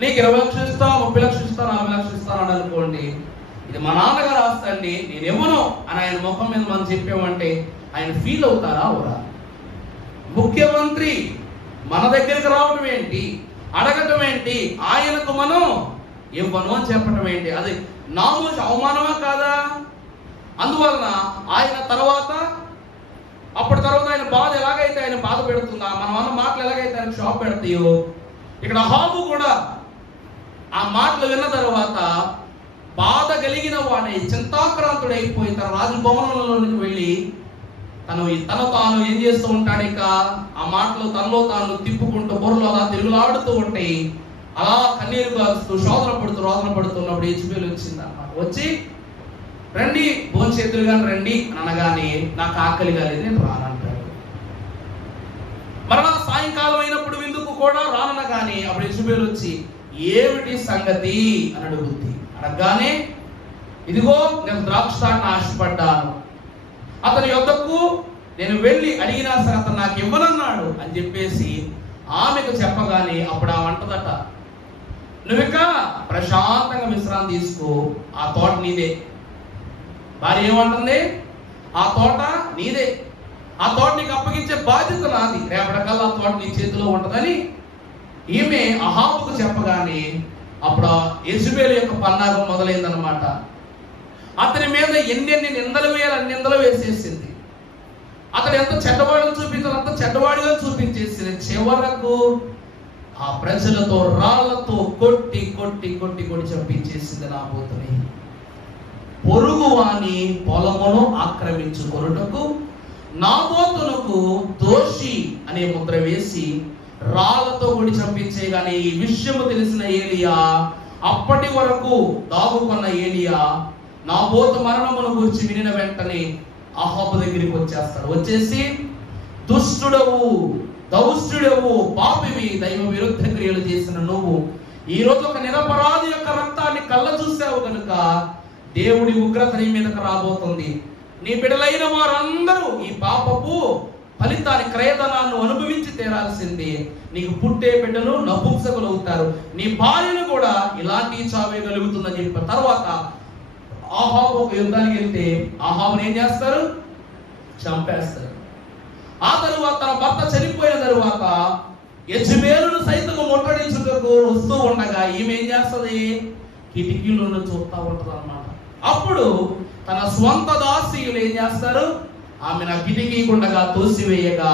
నీకు 20 లక్షలు ఇస్తా, 30 లక్షలు ఇస్తా, 40 లక్షలు ఇస్తాను అని అనుకోండి, ఇది మా నాన్నగారు ఆస్తండి నేను ఇవ్వను అని ఆయన ముఖం మీద మనం చెప్పామంటే ఆయన ఫీల్ అవుతారా అవరా? ముఖ్యమంత్రి మన దగ్గరికి రావడం ఏంటి, అడగటం ఏంటి, ఆయనకు మనం ఇవ్వను అని చెప్పటం ఏంటి, అది నామోషి అవమానమా కాదా? అందువలన ఆయన తర్వాత ఆయన బాధ ఎలాగైతే ఆయన బాధ పెడుతుందా, మనం అన్న మాటలు ఎలాగైతే ఆయన షాప్ పెడతాయో, ఇక్కడ అహాబు కూడా ఆ మాటలు విన్న తర్వాత బాధ వాడే చింతాక్రాంతుడైపోయి తన రాజభవనంలోనికి వెళ్ళి తను తాను ఏం చేస్తూ ఉంటాడు. ఇక ఆ మాటలు తనలో తాను తిప్పుకుంటూ బుర్రలో అలా తిరుగులాడుతూ ఉంటాయి. అలా కన్నీరు కారుస్తూ రోదన పడుతున్నప్పుడు యెజబెల్ వచ్చింది అన్నమాట. వచ్చి రండి భోంచేతులుగా రండి అని అనగానే నాకు ఆకలిగా లేదు నేను రానంటాడు. మరలా సాయంకాలం అయినప్పుడు విందుకు కూడా రాననగానే అప్పుడు యెజబెల్ వచ్చి ఏమిటి సంగతి అని అడుగుద్ది. అడగగానే ఇదిగో నేను ద్రాక్ష తోటను ఆశపడ్డాను, అతని యొద్దకు నేను వెళ్ళి అడిగినా సరే అతను నాకు ఇవ్వనన్నాడు అని చెప్పేసి ఆమెకు చెప్పగానే అప్పుడు ఆమె అంటదట, నువ్విక ప్రశాంతంగా విశ్రాంతి తీసుకో, ఆ తోట నీదే. భార్య ఏమంటుంది, ఆ తోట నీదే, ఆ తోట నీకు అప్పగించే బాధ్యత నాది, రేపటికల్లా ఆ తోట నీ చేతిలో ఉంటదని ఈమె అహాబుకు చెప్పగానే అప్పుడు యెజబెల్ యొక్క పన్నాగం మొదలైందనమాట. అతని మీద ఎన్నెన్ని నిందలు వేయాలని నిందలు వేసేసింది. అతడు ఎంత చెడ్డవాడిని చూపించాలి అంత చెడ్డవాడిగా చూపించేసింది. చివరకు ఆ ప్రజలతో రాళ్లతో కొట్టి కొట్టి కొట్టి కొట్టి చంపించేసింది నాబోతుని. పొరుగు వాని పొలమును ఆక్రమించుకొనుటకు నాబోతునకు దోషి అనే ముద్ర వేసి రాళ్లతో కొడి చంపించేగానే ఈ విషయము తెలిసిన ఏలియా, అప్పటి వరకు దాగుకున్న ఏలియా నాబోతు మరణమును గురించి వినిన వెంటనే అహాబు దగ్గరికి వచ్చేస్తాడు. వచ్చేసి దుష్టుడవు, దౌష్టుడవు, పాపివి, దైవ విరుద్ధ క్రియలు చేసిన నువ్వు ఈ రోజు ఒక నిరపరాధి యొక్క రక్తాన్ని కళ్ళ చూసావు కనుక దేవుడి ఉగ్రత నీ మీదకు రాబోతుంది. నీ బిడ్డలైన వారందరూ ఈ పాపపు ఫలితాన్ని క్రయధనాన్ని అనుభవించి తీరాల్సిందే. నీకు పుట్టే బిడ్డలు నపుంసకులు అవుతారు, నీ భార్యను కూడా ఇలాంటి చావే కలుగుతుందని చెప్పిన తర్వాత ఆహాబు ఒక యుద్ధానికి వెళ్తే ఆహాబుని ఏం చేస్తారు, చంపేస్తారు. ఆ తరువాత తన భర్త చనిపోయిన తరువాత యెజబెలును సైతం ముట్టడించుటకు వస్తూ ఉండగా ఈమె ఏం చేస్తుంది, కిటికీలను చూస్తూ ఉంటది అన్నమాట. అప్పుడు తన స్వంత దాసీయులు ఏం చేస్తారు, ఆమెను కిటికీ గుండగా తోసివేయగా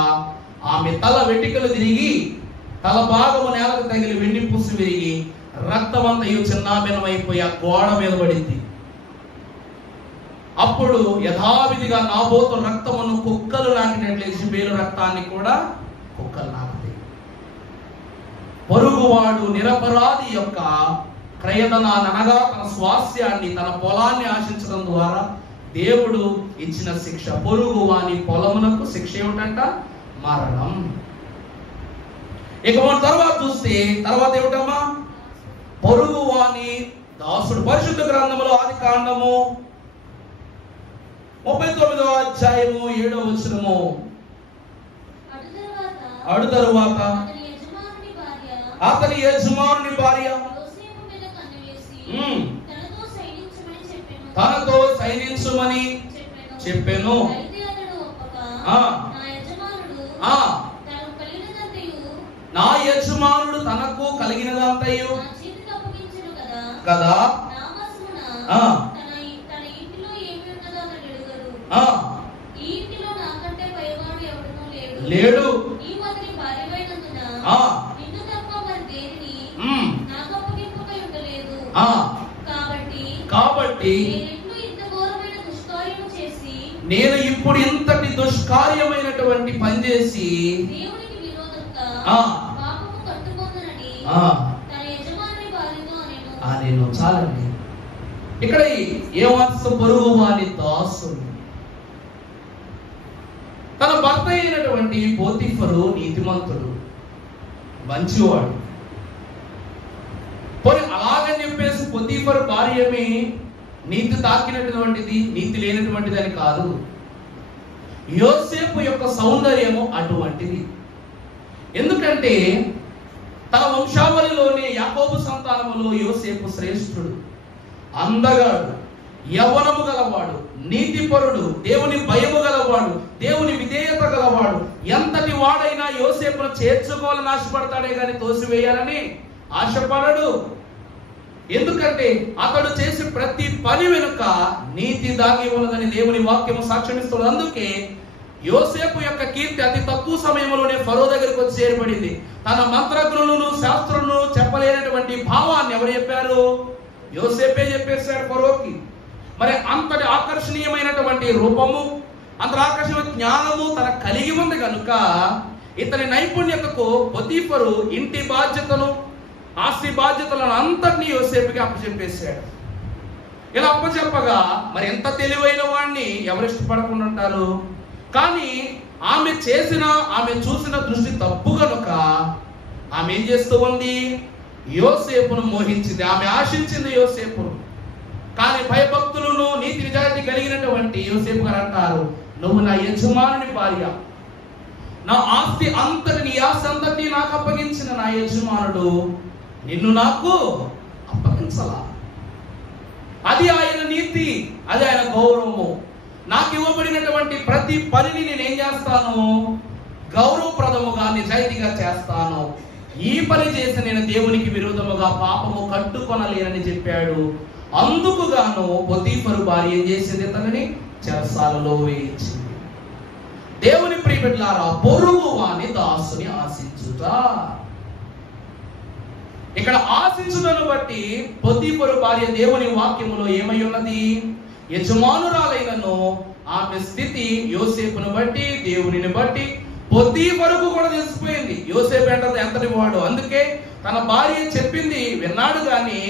ఆమె తల వెంట్రుకలు తిరిగి తల భాగము నేలకు తగిలి వెండి పుసి విరిగి రక్తమంతయు చిన్నాభిన్నమైపోయి ఆ గోడ మీద పడింది. అప్పుడు యథావిధిగా నాబోతు రక్తమును కుక్కలు నాకినట్లు యెజబెలు రక్తాన్ని కూడా కుక్కలు నాకుతాయి. పొరుగువాడు నిరపరాధి యొక్క క్రయధనాన్ని అనగా తన స్వాస్థ్యాన్ని, తన పొలాన్ని ఆశించడం ద్వారా దేవుడు ఇచ్చిన శిక్ష. పొరుగు వాని పొలమునకు శిక్ష ఏమిటంట? మరణం. ఇక మన తర్వాత చూస్తే తర్వాత ఏమిటమ్మా? పొరుగు వాని దాసుడు. పరిశుద్ధ గ్రంథములో ఆదికాండము 39వ అధ్యాయము 7వ వచనము. అటు తరువాత అతని యజమానుని భార్య తనతో సైనించుమని చెప్పెను. నా యజమానుడు తనకు కలిగినదంతయు కదా లేడు. కాబట్టి నేను ఇప్పుడు ఇంతటి దుష్కార్యమైనటువంటి పని చేసి నేను చాలండి. ఇక్కడ ఏమాత్స పొరుగు వాని దాసుడు. తన భర్త అయినటువంటి పోతీఫరు నీతిమంతుడు, మంచివాడు. పోనీ అలాగని చెప్పేసి పోతీఫరు భార్యమే నీతి తాకినటువంటిది, నీతి లేనటువంటిది అని కాదు. యోసేపు యొక్క సౌందర్యము అటువంటిది. ఎందుకంటే తన వంశావళిలోనే యాకోబు సంతానములో యోసేపు శ్రేష్ఠుడు, అందగాడు, యవ్వనము గలవాడు, నీతిపరుడు, దేవుని భయము గలవాడు, దేవుని విధేయత గలవాడు. ఎంతటి వాడైనా యోసేపును చేర్చుకోవాలని ఆశపడతాడే గాని తోసివేయాలని ఆశపడడు. ఎందుకంటే అతడు చేసే ప్రతి పని వెనుక నీతి దాగి ఉన్నదని దేవుని వాక్యము సాక్ష్యమిస్తుంది. అందుకే యోసేపు యొక్క కీర్తి అతి తక్కువ సమయంలోనే ఫరో దగ్గరికి వచ్చి చేరబడింది. తన మంత్రజ్ఞులను శాస్త్రులను చెప్పలేనటువంటి భావాన్ని ఎవరు చెప్పారు? యోసేపే చెప్పేశాడు ఫరోకి. మరి అంతటి ఆకర్షణీయమైనటువంటి రూపము, అంత ఆకర్షణీయ జ్ఞానము తన కలిగి ఉంది కనుక ఇతని నైపుణ్యతకు పోతీఫరు ఇంటి బాధ్యతను, ఆస్తి బాధ్యతలను అంతటినీ యోసేపుకి అప్పచెప్పేశాడు. ఇలా అప్పచెప్పగా మరి ఎంత తెలివైన వాడిని ఎవరు ఇష్టపడకుండా ఉంటారు? కానీ ఆమె చేసిన, ఆమె చూసిన దృష్టి తప్పు కనుక ఆమె ఏం చేస్తూ ఉంది? యోసేపును మోహించింది. ఆమె ఆశించింది యోసేపును. కానీ భయభక్తులను, నీతి నిజాయితీ కలిగినటువంటి యోసేపు గారు అంటారు, నువ్వు నా యజమానుని భార్య, నా ఆస్తి అంతటి, నీ ఆస్తి అంతటి నాకు అప్పగించిన నా యజమానుడు నిన్ను నాకు అప్పగించాల. అది ఆయన నీతి, అది ఆయన గౌరవము. నాకు ఇవ్వబడినటువంటి ప్రతి పనిని నేనేం చేస్తాను? గౌరవప్రదముగా, నిజాయితీగా చేస్తాను. ఈ పని చేసి నేను దేవునికి విరోధముగా పాపము కట్టుకొనలేనని చెప్పాడు. అందుకు గాను పోతీఫరు భార్య ఏం చేసింది? తనని చెరసాలలో వేయించింది. దేవుని ప్రియబిడ్డలారా, పొరుగు వాని దాసుని ఆశించుట. ఇక్కడ ఆశించుటను బట్టి పోతీఫరు భార్య దేవుని వాక్యములో ఏమై ఉన్నది? యజమానురాలైనను ఆమె స్థితి యోసేపును బట్టి, దేవునిని బట్టి పోతీఫరుకు కూడా తెలిసిపోయింది. యోసేపు అంటే ఎంతటి వాడు. అందుకే తన భార్య చెప్పింది విన్నాడు గాని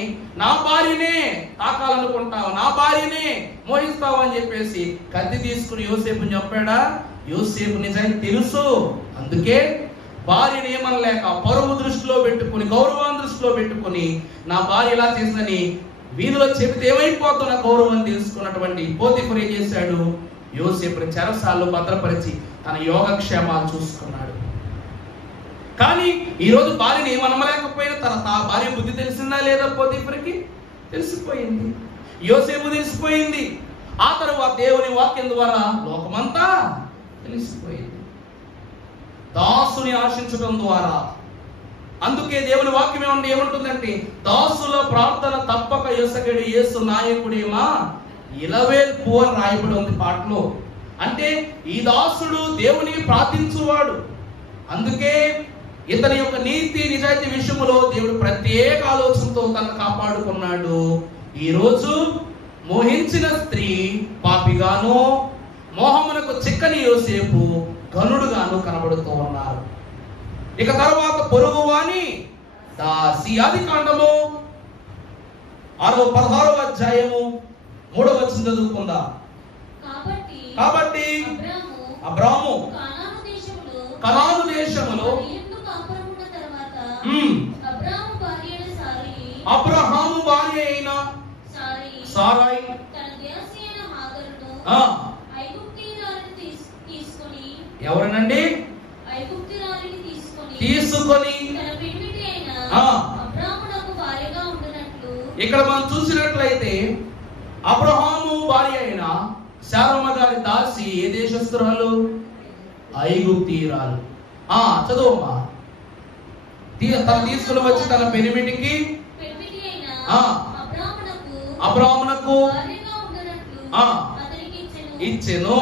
నా భార్యనే తాకాలనుకుంటావు, నా భార్యనే మోహిస్తావు అని చెప్పేసి కత్తి తీసుకుని యోసేపుని చంపాడా? యోసేపు నిజానికి తెలుసు. అందుకే భార్యని ఏమనలేక పరువు దృష్టిలో పెట్టుకుని, గౌరవాన్ని దృష్టిలో పెట్టుకుని నా భార్య ఇలా చేసిందని వీధిలో చెబితే ఏమైపోతుందో నా గౌరవం తెలుసుకున్నటువంటి పోతీఫరు ఏం చేశాడు? యోసేపుని చెరసాల్లో భద్రపరిచి తన యోగక్షేమాలు చూసుకున్నాడు. కానీ ఈరోజు భార్యని ఏమనమలేకపోయినా తన భార్య బుద్ధి తెలిసిందా లేదా? పోతీఫరుకి తెలిసిపోయింది, యోసేపు తెలిసిపోయింది. ఆ తరువాత దేవుని వాక్యం ద్వారా లోకమంతా తెలిసిపోయింది. దాసుని ఆశించడం ద్వారా. అందుకే దేవుని వాక్యం ఏమంటుందంటే, దాసుల ప్రార్థన తప్పక యొసగడు యేసు నాయకుడేమా ఇలవేల్పు అని రాయబడి ఉంది పాటలో. అంటే ఈ దాసుడు దేవునికి ప్రార్థించువాడు. అందుకే ఇతని యొక్క నీతి నిజాయితీ విషయంలో దేవుడు ప్రత్యేక ఆలోచనతో తనను కాపాడుకున్నాడు. ఈరోజు మోహించిన స్త్రీ పాపిగాను, మోహమునకు చిక్కని యోసేపు ఘనుడుగాను కనబడుతూ ఉన్నారు. ఇక తర్వాత పొరుగువాని దాసి. ఆదికాండము 16వ అధ్యాయము 3వ వచనం చదువుకుందాం. కాబట్టి అబ్రాము కనాను దేశములో అబ్రహాము భార్య అయిన సారాయి ఎవరనండి తీసుకొని ఇక్కడ మనం చూసినట్లయితే అబ్రహాము భార్య అయిన శారమ్మ గారి దాసి ఏ దేశస్తురాలు? ఐగుప్తీయురాలు. చదువమ్మా. తను తీసుకుని వచ్చి తన పెనిమిటికి అబ్రామునకు ఇచ్చెను.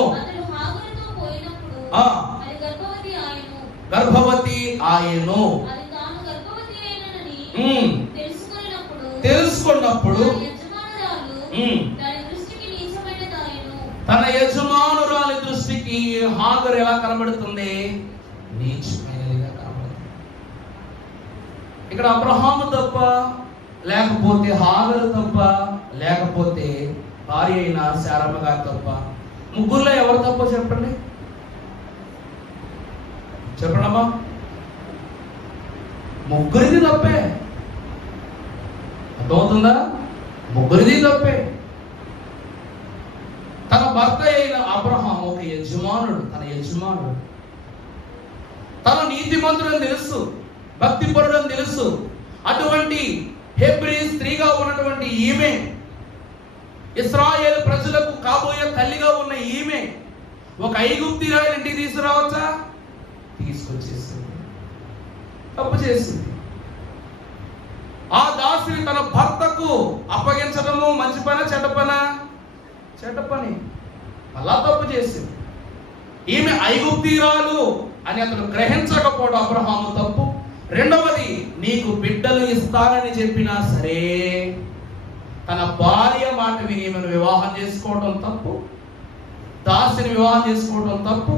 గర్భవతి ఆయను. తెలుసుకున్నప్పుడు తన యజమానురాలి దృష్టికి హాగరు ఎలా కనబడుతుంది? నీచమైనదిగా కనబడుతుంది. ఇక్కడ అబ్రహాము తప్ప, లేకపోతే హాగరు తప్ప, లేకపోతే భార్య అయిన శారమ్మ గారు తప్ప, ముగ్గురులో ఎవరు తప్ప చెప్పండి? చెప్పండమ్మా. ముగ్గురిది తప్పే. అర్థమవుతుందా? ముగ్గురిది తప్పే. తన భర్త అయిన అబ్రహాం ఒక యజమానుడు, తన యజమానుడు. తన నీతిమంతుడని తెలుసు, భక్తిపరుడని తెలుసు. అటువంటి హెబ్రీ స్త్రీగా ఉన్నటువంటి ఈమె, ఇశ్రాయేలు ప్రజలకు కాబోయే తల్లిగా ఉన్న ఈమె ఒక ఐగుప్తీయురాలిని ఇంటికి తీసుకురావచ్చా? తీసుకొచ్చేసింది. తప్పు చేసింది. ఆ దాసిని తన భర్తకు అప్పగించడము మంచి పనా చెడ్డ పనా? చెడ్డ పని. అలా తప్పు చేసింది. ఈమె ఐగుప్తీయురాలు అని అతను గ్రహించకపోవడం అబ్రహాము తప్పు. రెండవది, నీకు బిడ్డలు ఇస్తానని చెప్పినా సరే తన భార్య మాట విని ఈమెను వివాహం చేసుకోవడం తప్పు. దాసిని వివాహం చేసుకోవడం తప్పు.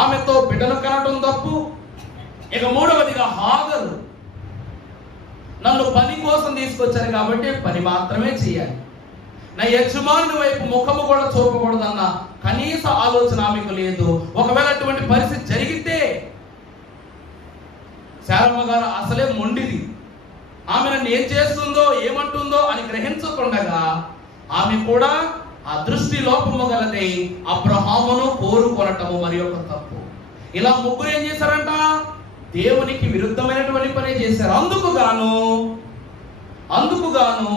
ఆమెతో బిడ్డలు కనడం తప్పు. ఇక మూడవదిగా హాగరు, నన్ను పని కోసం తీసుకొచ్చారు కాబట్టి పని మాత్రమే చేయాలి, నా యజమానుని వైపు ముఖము కూడా చూపకూడదన్న కనీస ఆలోచన ఆమెకు లేదు. ఒకవేళ అటువంటి పరిస్థితి జరిగితే శారమ్మ గారు అసలే మొండిది. ఆమె నన్ను ఏం చేస్తుందో ఏమంటుందో అని గ్రహించకుండగా ఆమె కూడా ఆ దృష్టి లోపము గలదై అబ్రహామును కోరుకొనటము మరి ఒక తప్పు. ఇలా ముగ్గురు ఏం చేశారంట? దేవునికి విరుద్ధమైనటువంటి పని చేశారు. అందుకు గాను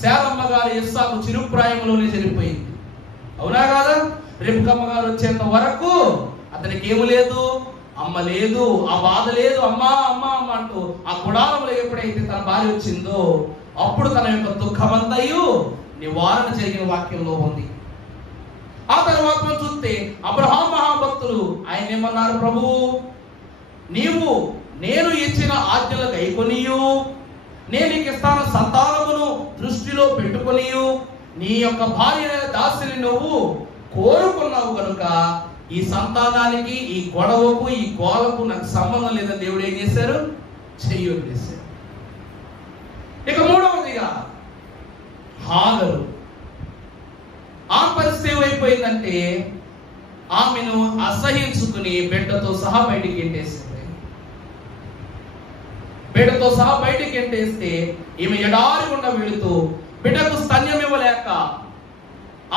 శారమ్మ గారు ఇస్సాకు చిరుప్రాయంలోనే చనిపోయింది. అవునా కాదా? రెబెక్కమ్మ గారు వచ్చేంత వరకు అతనికి ఏమి లేదు, అమ్మ లేదు, ఆ బాధ లేదు. అమ్మా అమ్మ అమ్మ అంటూ ఆ గుడారంలో ఎప్పుడైతే తన భార్య వచ్చిందో అప్పుడు తన యొక్క దుఃఖమంతయు నివారణ జరిగిన వాక్యంలో ఉంది. ఆ తర్వాత మనం చూస్తే అబ్రహాం మహాభక్తులు ఆయన ఏమన్నారు? ప్రభువు, నేను ఇచ్చిన ఆజ్ఞలు గైకొనియు, నేను నీకు ఇస్తాను సంతానమును దృష్టిలో పెట్టుకొనియు, నీ యొక్క భార్య దాసిని నువ్వు కోరుకున్నావు కనుక ఈ సంతానానికి, ఈ గొడవకు, ఈ గోలకు నాకు సంబంధం లేదని దేవుడు ఏం చేశారు? చేశారు. ఇక మూడవదిగా హాగరు. ఆ పరిస్థితి ఏమైపోయిందంటే ఆమెను అసహించుకుని బిడ్డతో సహా బయటికి గెంటేసింది. బిడ్డతో సహా బయటికి గెంటేస్తే ఈమె ఎడారి గుండా వెళుతూ బిడ్డకు స్తన్యం ఇవ్వలేక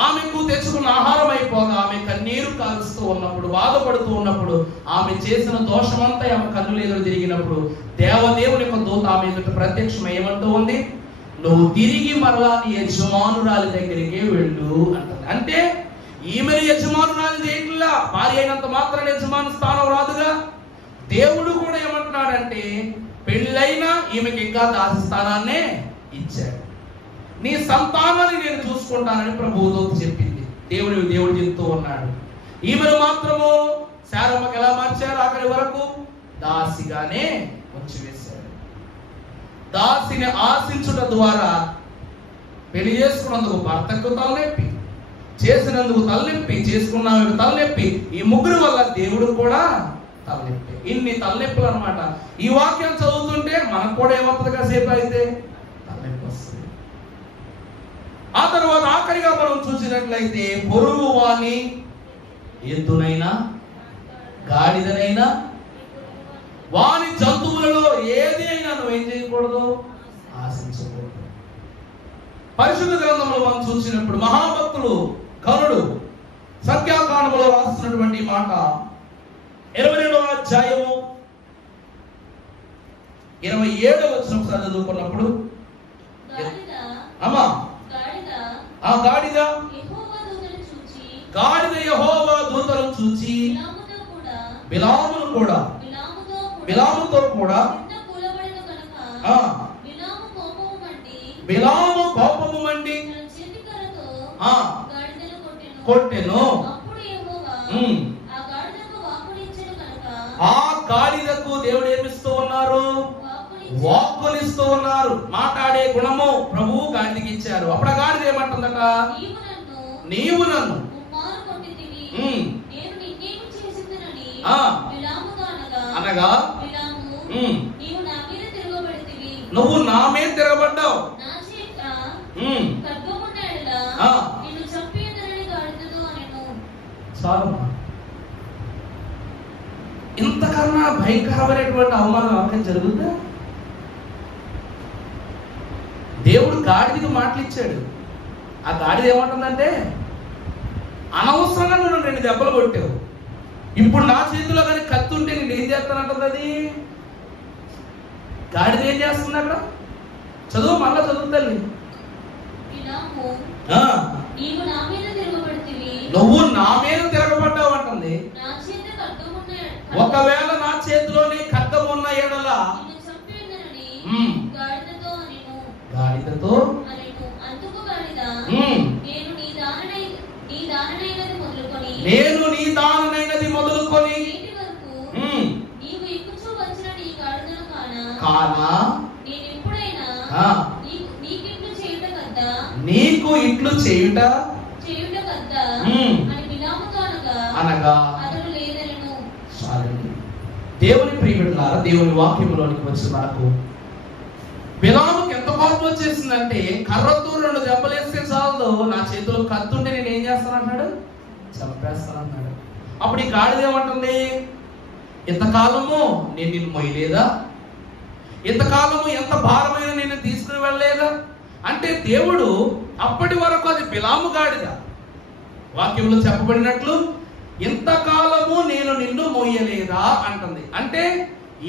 ఆమెకు తెచ్చుకున్న ఆహారం అయిపోగా ఆమె కన్నీరు కాలుస్తూ ఉన్నప్పుడు, బాధపడుతూ ఉన్నప్పుడు, ఆమె చేసిన దోషమంతా ఆమె కన్నులు ఎదురు తిరిగినప్పుడు దేవదేవుని యొక్క దూత ఆమె ఎదుట ప్రత్యక్షం ఏమంటూ ఉంది? నువ్వు తిరిగి మరలా నీ యజమానురాలి దగ్గరికి వెళ్ళు అంటుంది. అంటే ఈమెను యజమానురాలి చేయట్లా, భార్య అయినంత మాత్రం యజమాను స్థానం రాదుగా. దేవుడు కూడా ఏమంటున్నాడంటే పెళ్ళైనా ఈమెకి ఇంకా దాసి స్థానాన్నే ఇచ్చాడు. నీ సంతానాన్ని నేను చూసుకుంటానని ప్రభువుతో చెప్పింది. దేవుడు చెప్తూ ఉన్నాడు. ఈమెను మాత్రము శారమ్మకి ఎలా మార్చారు? ఆఖరి వరకు దాసిగానే ఉంచివేశారు. దాసిని ఆశించుట ద్వారా పెళ్లి చేసుకున్నందుకు భర్తకు తలనొప్పి, చేసినందుకు తలనొప్పి, చేసుకున్నందుకు తలనొప్పి, ఈ ముగ్గురు వల్ల దేవుడు కూడా తలనొప్పి. ఇన్ని తలనొప్పులు అనమాట. ఈ వాక్యం చదువుతుంటే మనకు కూడా ఏమవుతుంది? కాసేపు అయితే తలనొప్పి వస్తుంది. ఆ తర్వాత ఆఖరిగా మనం చూసినట్లయితే పొరుగు వాని ఎద్దునైనా గాడిదనైనా వాని జంతువులలో ఏది అయినా నువ్వేం చేయకూడదు, ఆశించకూడదు. పరిశుద్ధ గ్రంథంలో మనం చూసినప్పుడు మహాభక్తులు కనుడు సంఖ్యాకాండములో రాస్తున్నటువంటి మాట 22వ అధ్యాయము 27వ వచనం చదువుకున్నప్పుడు, అమ్మా ఆ గాడిద యెహోవా దూతలను చూచి బిలాముతో కూడా బిలాము కోపము మండి కొట్టెను. ఆ గాడిదకు దేవుడు ఏమిస్తూ ఉన్నారు, వాక్కునిస్తూ ఉన్నారు. మాట్లాడే గుణము ప్రభువు గాడిదకి ఇచ్చారు. అప్పుడు ఆ గాడిద ఏమంటుందట, నీవు నన్ను అనగా నువ్వు నా మీద తిరగబడ్డావు, చాలు. ఇంతకన్నా భయంకరమైనటువంటి అవమానం ఎవరికైనా జరుగుతుందా? దేవుడు గాడిదకి మాటలు ఇచ్చాడు. ఆ గాడిద ఏమంటుందంటే, అనవసరంగా నువ్వు 2 దెబ్బలు కొట్టావు, ఇప్పుడు నా చేతిలో కానీ కత్తి ఉంటే నేను ఏం చేస్తానంటుంది. అది గాడిద ఏం చేస్తుంది అక్కడ? చదువు, మళ్ళా చదువుతాను. నువ్వు నా మీద తిరగబడ్డావు అంటుంది. ఒకవేళ నా చేతిలోని ఖడ్గం ఉన్న ఎడల గాడిదతో నేను నీ దానైనది మొదలుకొని కానా నీకు ఇట్లు చేయుట అనగా దేవుని ప్రియమిత్రులారా, దేవుని వాక్యంలోనికి వచ్చి మనకు బిలాముకి ఎంత కోపం వచ్చేసిందంటే, కర్రతో 2 దెబ్బలు వేస్తే చాలు, నా చేతిలో కత్తుంటే నేను ఏం చేస్తానంటున్నాడు, చంపేస్తానంటున్నాడు. అప్పుడు ఈ గాడిద ఏమంటుంది, ఇంతకాలము నేను నిన్ను మొయ్యలేదా, ఇంతకాలము ఎంత భారమైన నేను తీసుకుని వెళ్ళలేదా అంటే, దేవుడు అప్పటి వరకు అది బిలాము గాడిద. వాక్యంలో చెప్పబడినట్లు ఇంతకాలము నేను నిన్ను మొయ్యలేదా అంటుంది. అంటే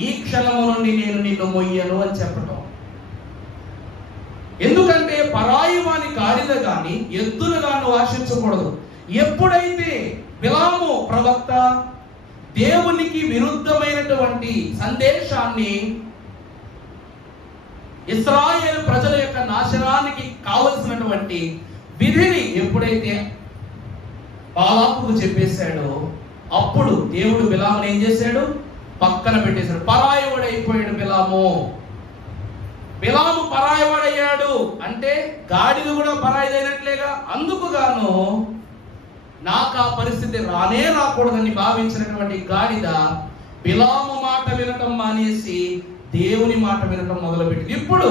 ఈ క్షణము నుండి నేను నిన్ను మొయ్యను అని చెప్పటం. ఎందుకంటే పరాయి వాని గాడిద గాని ఎద్దును గాను ఆశించకూడదు. ఎప్పుడైతే బిలాము ప్రవక్త దేవునికి విరుద్ధమైనటువంటి సందేశాన్ని, ఇశ్రాయేలు ప్రజల యొక్క నాశనానికి కావలసినటువంటి విధిని ఎప్పుడైతే బాలాకుకు చెప్పేశాడో, అప్పుడు దేవుడు బిలామును ఏం చేశాడు, పక్కన పెట్టేశాడు. పరాయవాడైపోయాడు బిలాము. బిలాము పరాయవాడయ్యాడు అంటే గాడిద కూడా పరాయిదైనట్లేగా. అందుకు గాను నాకు ఆ పరిస్థితి రానే రాకూడదని భావించినటువంటి గాడిద బిలాము మాట వినటం మానేసి దేవుని మాట వినటం మొదలుపెట్టింది. ఇప్పుడు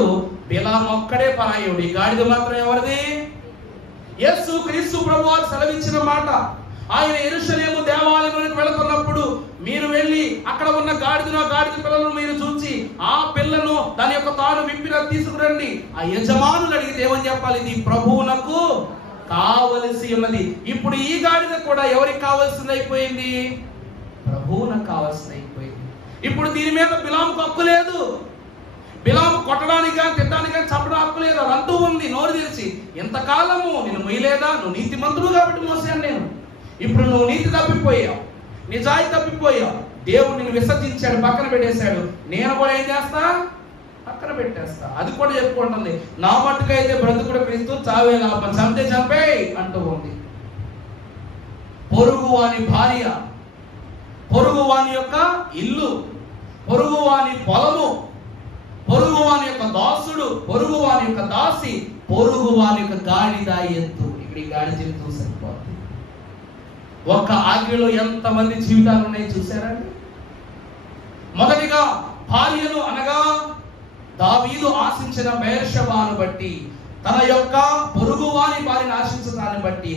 బిలాము ఒక్కడే పరాయుడు, ఈ గాడిద మాత్రం ఎవరిది? యేసు క్రీస్తు ప్రభువారు సెలవిచ్చిన మాట. ఆయన యెరూషలేము దేవాలయంలోకి వెళుతున్నప్పుడు మీరు వెళ్ళి అక్కడ ఉన్న గాడిద పిల్లలను మీరు చూసి ఆ పిల్లను దాని యొక్క తాను విప్పిన తీసుకురండి. ఆ యజమానులు అడిగితే ఏమని చెప్పాలి? ఇది ప్రభువునకు కావలసి ఉన్నది. ఇప్పుడు ఈ గాడిద కూడా ఎవరికి కావాల్సింది అయిపోయింది? ప్రభువునకు కావాల్సింది అయిపోయింది. ఇప్పుడు దీని మీద బిలాముకు హక్కు లేదు. బిలాము కొట్టడానికి కానీ తిట్టడానికి కానీ చంపడం హక్కు లేదు. అది అంటూ ఉంది నోరు తెరిచి, ఎంతకాలము నేను మొయ్యలేదా? నువ్వు నీతిమంతుడు కాబట్టి మోసాను నేను. ఇప్పుడు నువ్వు నీతి తప్పిపోయావు, నిజాయితీ తప్పిపోయావు, దేవుడు నిన్ను విసర్జించాడు, పక్కన పెట్టేశాడు. నేను కూడా ఏం చేస్తా? పక్కన పెట్టేస్తా. అది కూడా చెప్పుకుంటుంది, నా మట్టుకైతే బ్రతుకుడు క్రీస్తు, చావే లాభం, చంపితే చంపే అంటూ ఉంది. పొరుగు వాని భార్య, పొరుగు వాని యొక్క ఇల్లు, పొరుగు వాని పొలము, పొరుగు వాని యొక్క దాసుడు, పొరుగు వాని యొక్క దాసి, పొరుగు వాని యొక్క గాడిద ఎత్తు. ఇక్కడ ఈ గాడి చెప్తూ సరిపోతుంది. ఒక్క ఆజ్ఞలో ఎంతమంది జీవితాలు ఉన్నాయి చూసారండి. మొదటిగా భార్యను అనగా దావీదు ఆశించిన బెర్షెబాను బట్టి తన యొక్క పొరుగు వారి వారిని ఆశించడాన్ని బట్టి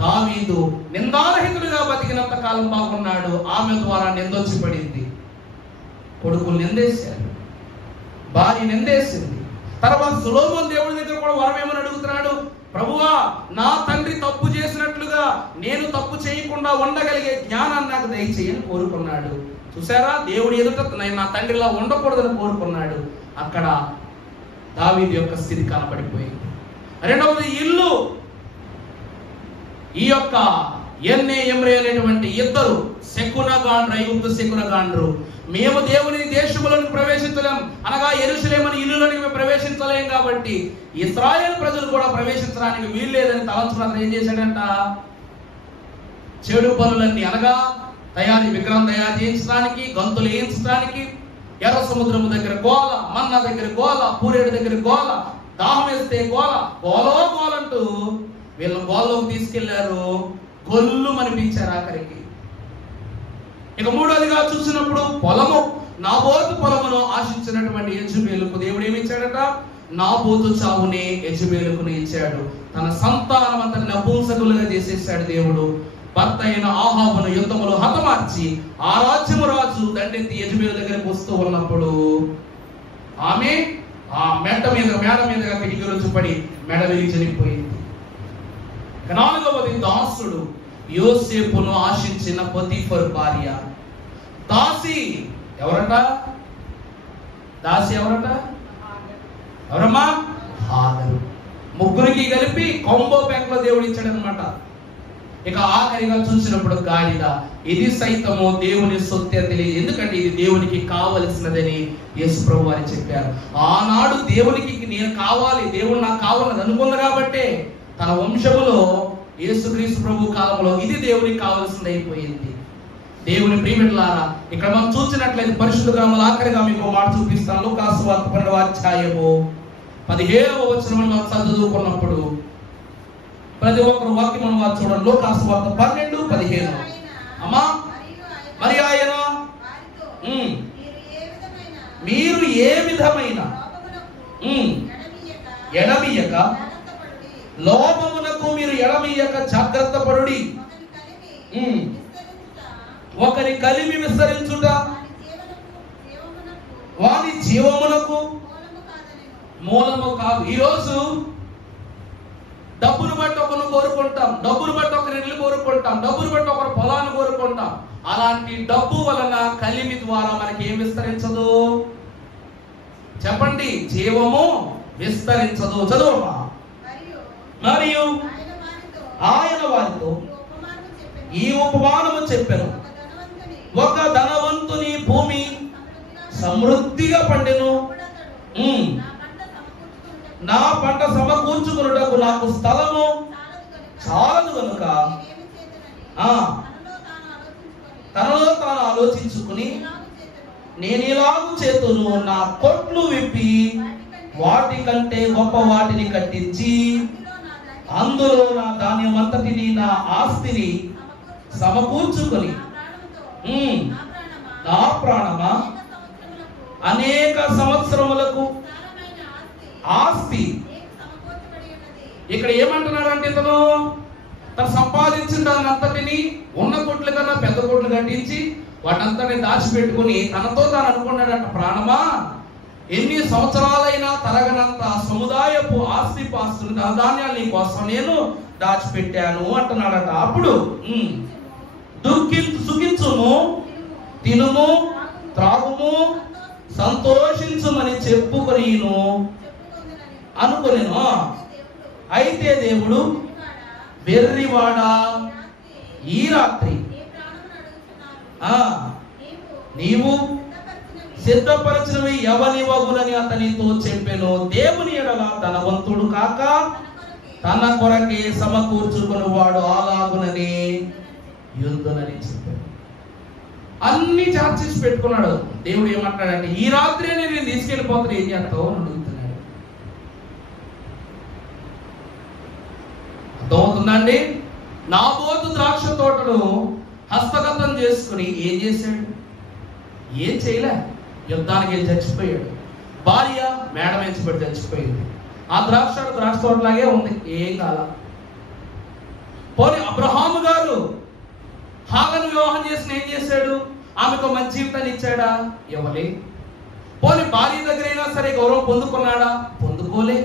దావీదు నిందారహితుడిగా బతికినంత కాలం బాగున్నాడు. ఆమె ద్వారా నిందొచ్చి పడింది. కొడుకులు నిందేశారు, భార్య నిందేసింది. తర్వాత సొలొమోను దేవుడి దగ్గర కూడా వరం ఏమని అడుగుతున్నాడు, ప్రభువా నా తండ్రి తప్పు చేసినట్లుగా నేను తప్పు చేయకుండా ఉండగలిగే జ్ఞానాన్ని నాకు దయచేయని కోరుకున్నాడు. చూసారా, దేవుడి ఎదుట నా తండ్రిలా ఉండకూడదని కోరుకున్నాడు. అక్కడ దావీదు యొక్క స్థితి కనబడిపోయింది. రెండవది ఇల్లు. ఈ యొక్క ఎమ్రే అనేటువంటి ఇద్దరు శకునగాండ్రు, ఐగుప్తు శకునగాండ్రు, మేము దేవుని దేశములను ప్రవేశించలేం, అనగా యెరూషలేము ఇల్లులోని మేము ప్రవేశించలేం కాబట్టి ఇశ్రాయేలు ప్రజలు కూడా ప్రవేశించడానికి వీల్లేదని తలంచుకున్న ఏం చేశాడంట, చెడు పనులన్నీ అనగా విగ్రహం తయారు చేయించడానికి, గంతులు వేయించడానికి, ఎర్ర సముద్రము దగ్గర గోల, మన్న దగ్గర గోల, పూరేడు దగ్గర గోల, దాహం వేస్తే గోల, గోలంటూ వీళ్ళని గోల్లోకి తీసుకెళ్లారు. గొల్లు మనిపించారు ఆఖరికి. ఇక మూడోదిగా చూసినప్పుడు పొలము, నాబోతు పొలమును ఆశించినటువంటి యెజెబెలుకు దేవుడు ఏమి ఇచ్చాడట, నాబోతు చావునే యెజెబెలుకును ఇచ్చాడు. తన సంతానం అంతా నపుంసకులుగా చేసేసాడు దేవుడు. భర్త అయిన ఆహాబును యుద్ధములో హతమార్చి ఆ రాజ్యము రాజు దండెత్తి యెజెబెలు దగ్గరకు వస్తూ ఉన్నప్పుడు ఆమె ఆ మేడ మీదగా తిరిగి రుచిపడి మెడ విరిగి చనిపోయింది. నాలుగవది దాసుడు, యోసేపును ఆశించిన పొతీఫరు భార్య. దాసి ఎవరట, దాసి ఎవరట, ఎవరమ్మా, హాగరు. ముగ్గురికి కలిపి కొంబో బ్యాంక్ లో దేవుడు ఇచ్చాడు అనమాట. ఇక ఆఖరిగా చూసినప్పుడు గాడిద, ఇది సైతము దేవుని సొత్తే తెలియదు, ఎందుకంటే ఇది దేవునికి కావలసినదని యేసు ప్రభు వారు చెప్పారు. ఆనాడు దేవునికి నేను కావాలి, దేవుడు నాకు కావాలని అనుకుంది కాబట్టే తన వంశములో యేసుక్రీస్తు ప్రభు కాలంలో ఇది దేవునికి కావాల్సింది అయిపోయింది. దేవుని ప్రియమిట్లారా, ఇక్కడ మనం చూసినట్లయితే పరిశుద్ధ గ్రంథంలో ఆఖరిగా మీకు మాట చూపిస్తాను. లూకాసు వార్త 12వ అధ్యాయము 17వ వచనం మనం చదువుకున్నప్పుడు ప్రతి ఒక్కరు వాక్యం మనం వారు చూడండి. లూకాసు వార్త 12:15. అమ్మా, మరి ఆయన మీరు ఏ విధమైన ఎడమీయక, లోపమునకు మీరు ఎడమీయక జాగ్రత్త పడుడి. ఒకరి కలిమి విస్తరించుట వాని జీవమునకు మూలము కాదు. ఈరోజు డబ్బును బట్టి ఒకరు కోరుకుంటాం, డబ్బును బట్టి ఒకరి ఇల్లు కోరుకుంటాం, డబ్బును బట్టి ఒకరు పొలాన్ని కోరుకుంటాం. అలాంటి డబ్బు వలన కలిమి ద్వారా మనకి ఏం విస్తరించదు చెప్పండి, జీవము విస్తరించదు. చదువమ్మా. మరియు ఆయన వారితో ఈ ఉపమానము చెప్పెను, ఒక ధనవంతుని భూమి సమృద్ధిగా పండెను, నా పంట సమకూర్చుకున్నటకు నాకు స్థలము చాలదు కనుక తనలో తాను ఆలోచించుకుని నేను ఇలాగూ చేతును, నా కొట్లు విప్పి వాటి కంటే గొప్ప వాటిని కట్టించి అందులో నా ధాన్యం అంతటిని, నా ఆస్తిని సమకూర్చుకొని నా ప్రాణమా అనేక సంవత్సరములకు ఆస్తి. ఇక్కడ ఏమంటున్నాడు అంటే ఇతను తను సంపాదించిన దాని అంతటిని ఉన్న కొట్లు కన్నా పెద్ద కొట్లు కట్టించి వాటంతటిని దాచిపెట్టుకుని తనతో తాను అనుకున్నాడంట, ప్రాణమా ఎన్ని సంవత్సరాలైనా తరగనంత సముదాయపు ఆస్తి పాస్తులు ధాన్యాలు నీ కోసం నేను దాచిపెట్టాను అంటున్నాడట. అప్పుడు సుఖించుము, తినుము, త్రాగుము, సంతోషించుమని చెప్పుకొని అనుకునేను. అయితే దేవుడు, వెర్రివాడా, ఈ రాత్రి నీవు సిద్ధపరచినవి ఎవని వగునని అతనితో చెప్పెను. దేవుని ఎడల ధనవంతుడు కాక తన కొరకే సమకూర్చుకుని వాడు అలాగునని యుద్ధనని చెప్పాడు. అన్ని చార్జెస్ పెట్టుకున్నాడు. దేవుడు ఏమంటాడంటే, ఈ రాత్రి నేను తీసుకెళ్ళిపోతాను, ఏం చేస్తావు అని అడుగుతున్నాడు. అర్థమవుతుందండి? నాబోతు ద్రాక్ష తోటను హస్తగతం చేసుకుని ఏం చేశాడు? ఏం చేయలే, యుద్ధానికి వెళ్ళి చచ్చిపోయాడు. భార్య మేడ వెంచబడి చచ్చిపోయింది. ఆ ద్రాక్ష తోటలాగే ఉంది, ఏం కాల. పోనీ అబ్రహాము గారు హాగను వివాహం చేసిన ఏం చేశాడు? ఆమెకు మంచి జీవితాన్ని ఇచ్చాడా? ఇవ్వలే. పోనీ భార్య దగ్గరైనా సరే గౌరవం పొందుకున్నాడా? పొందుకోలే.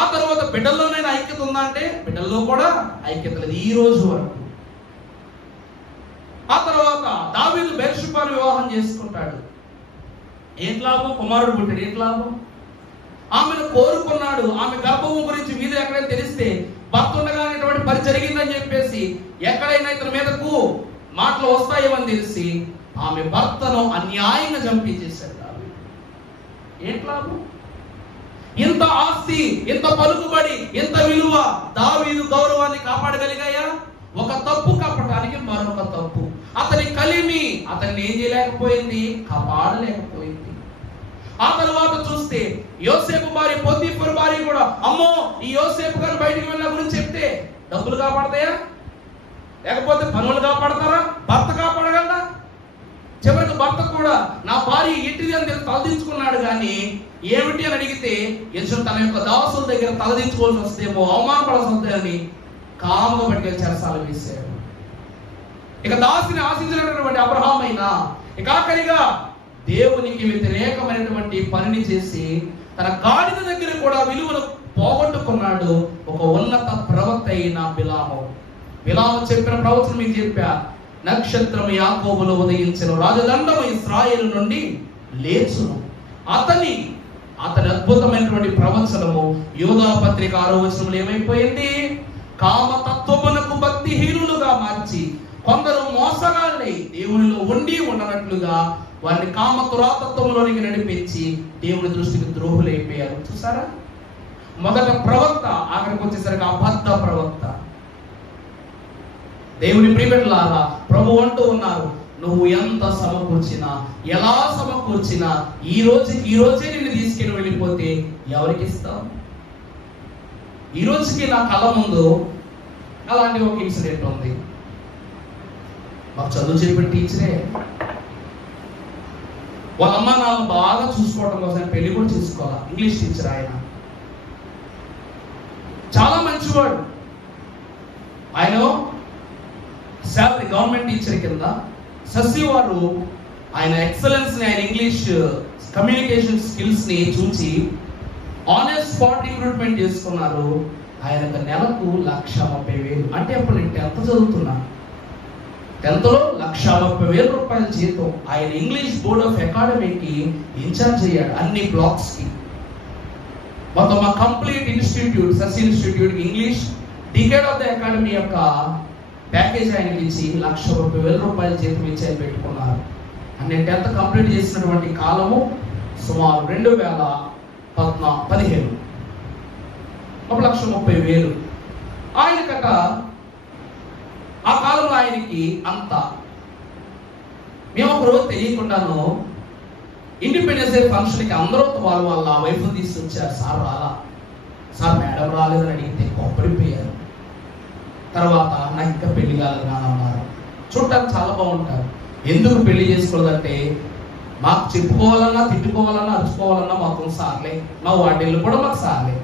ఆ తర్వాత బిడ్డల్లోనైనా ఐక్యత ఉందా అంటే బిడ్డల్లో కూడా ఐక్యత లేదు ఈ రోజు వరకు. ఆ తర్వాత దావీదు బెర్షెబాను వివాహం చేసుకుంటాడు. ఏం లాభం? కుమారుడు పుట్టాడు, ఏం లాభం? ఆమెను కోరుకున్నాడు. ఆమె గర్భము గురించి మీద ఎక్కడైనా తెలిస్తే భర్త ఉండగానే ఇటువంటి పని జరిగిందని చెప్పేసి ఎక్కడైనా ఇతని మీదకు మాటలు వస్తాయేమని తెలిసి ఆమె భర్తను అన్యాయంగా చంపించేశాడు. ఏం లాభం? ఇంత ఆస్తి, ఇంత పలుకుబడి, ఇంత విలువ దావీదు గౌరవాన్ని కాపాడగలిగాయా? ఒక తప్పు కప్పటానికి మరొక తప్పు. అతని కలిమి అతన్ని ఏం చేయలేకపోయింది? కాపాడలేకపోయింది. ఆ తర్వాత చూస్తే యోసేపు భార్య పొతీఫరు భార్య కూడా, అమ్మో ఈ యోసేపు గారు బయటికి వెళ్ళిన గురించి చెప్తే డబ్బులు కాపాడతాయా? లేకపోతే పనులు కాపాడతారా? భర్త కాపాడగలరా? చివరికి భర్త కూడా నా భార్య ఇంటిది అని తలదించుకున్నాడు. కానీ ఏమిటి అని అడిగితే యజమాని తన యొక్క దాసుల దగ్గర తలదించుకోవాల్సి వస్తేమో అవమానపడాల్సి వస్తుందని కాముగా పట్టుకెళ్ళి చెరసాల వేశాడు. ఇక దాసిని ఆశించినటువంటి అబ్రహాము అయినా ఇక ఆఖరిగా దేవునికి వ్యతిరేకమైనటువంటి పనిని చేసి తన గాడిద దగ్గర కూడా విలువను పోగొట్టుకున్నాడు ఒక ఉన్నత ప్రవక్త అయిన బిలాము. బిలాము చెప్పిన ప్రవచనం మీకు చెప్పా, నక్షత్రం యాకోబులో ఉదయించెను, రాజదండము ఇశ్రాయేలు నుండి లేచును. అతని అద్భుతమైనటువంటి ప్రవచనము యోధా పత్రిక 6వ వచనంలో ఏమైపోయింది? కామతత్వమునకు భక్తిహీనులుగా మార్చి కొందరు మోసగాళ్ళై దేవునిలో ఉండి ఉండనట్లుగా వారిని కామతురాతత్వంలోనికి నడిపించి దేవుని దృష్టికి ద్రోహులైపోయారు. చూసారా? మొదట ప్రవక్త, ఆఖరికి వచ్చేసరికి అబద్ధ ప్రవక్త. దేవుని ప్రియబిడ్డలారా, ప్రభు అంటూ ఉన్నారు, నువ్వు ఎంత సమకూర్చినా, ఎలా సమకూర్చినా ఈ రోజే నిన్ను తీసుకెళ్ళి వెళ్ళిపోతే ఎవరికి ఇస్తావు? ఈ రోజుకి నా కళ్ళ ముందు అలాంటి ఒక ఇన్సిడెంట్ ఉంది. మాకు చదువు చెప్పిన టీచరే వాళ్ళ అమ్మ నాన్న బాగా చూసుకోవడం కోసం పెళ్లి కూడా చూసుకోవాలా. ఇంగ్లీష్ టీచర్ ఆయన, చాలా మంచివాడు. ఆయన శాలరీ గవర్నమెంట్ టీచర్ కింద శశి వారు ఆయన ఎక్సలెన్స్ ని, ఆయన ఇంగ్లీష్ కమ్యూనికేషన్ స్కిల్స్ ని చూసి ఆన్ స్పాట్ రిక్రూట్మెంట్ చేసుకున్నారు. ఆయన నెలకు 1,30,000. అంటే అప్పుడు నేను 10th చదువుతున్నా. 10th లో 1,30,000 రూపాయల జీతం. ఆయన ఇంగ్లీష్ బోర్డ్ ఆఫ్ అకాడమీకి ఇన్ఛార్జ్ అయ్యాడు, అన్ని బ్లాక్స్ కి. మొత్తం మా complete institute, Sashi institute English decade of the academy యొక్క ప్యాకేజ్ ఆయనకి ఇచ్చి 1,30,000 రూపాయల జీతం ఇచ్చి ఆయన పెట్టుకున్నారు. నేను 10th కంప్లీట్ చేసినటువంటి కాలము సుమారు 2015. 1,30,000. ఆయనకట ఆ కాలంలో ఆయనకి అంత. మేము ఒక రోజు తెలియకుండాను ఇండిపెండెన్స్ డే ఫంక్షన్కి అందరూ వాళ్ళ వైఫ్ తీసుకొచ్చారు. సార్ రాలా, సార్ మేడం రాలేదని అడిగితే కొప్పడిపోయారు. తర్వాత నాకు ఇంకా పెళ్లి కాలేదని అన్నారు. చూడటానికి చాలా బాగుంటారు. ఎందుకు పెళ్లి చేసుకోలేదంటే మాకు చెప్పుకోవాలన్నా, తిట్టుకోవాలన్నా, అరుచుకోవాలన్నా మాకు సార్లే, మా వాటిల్లో కూడా మాకు సార్లే.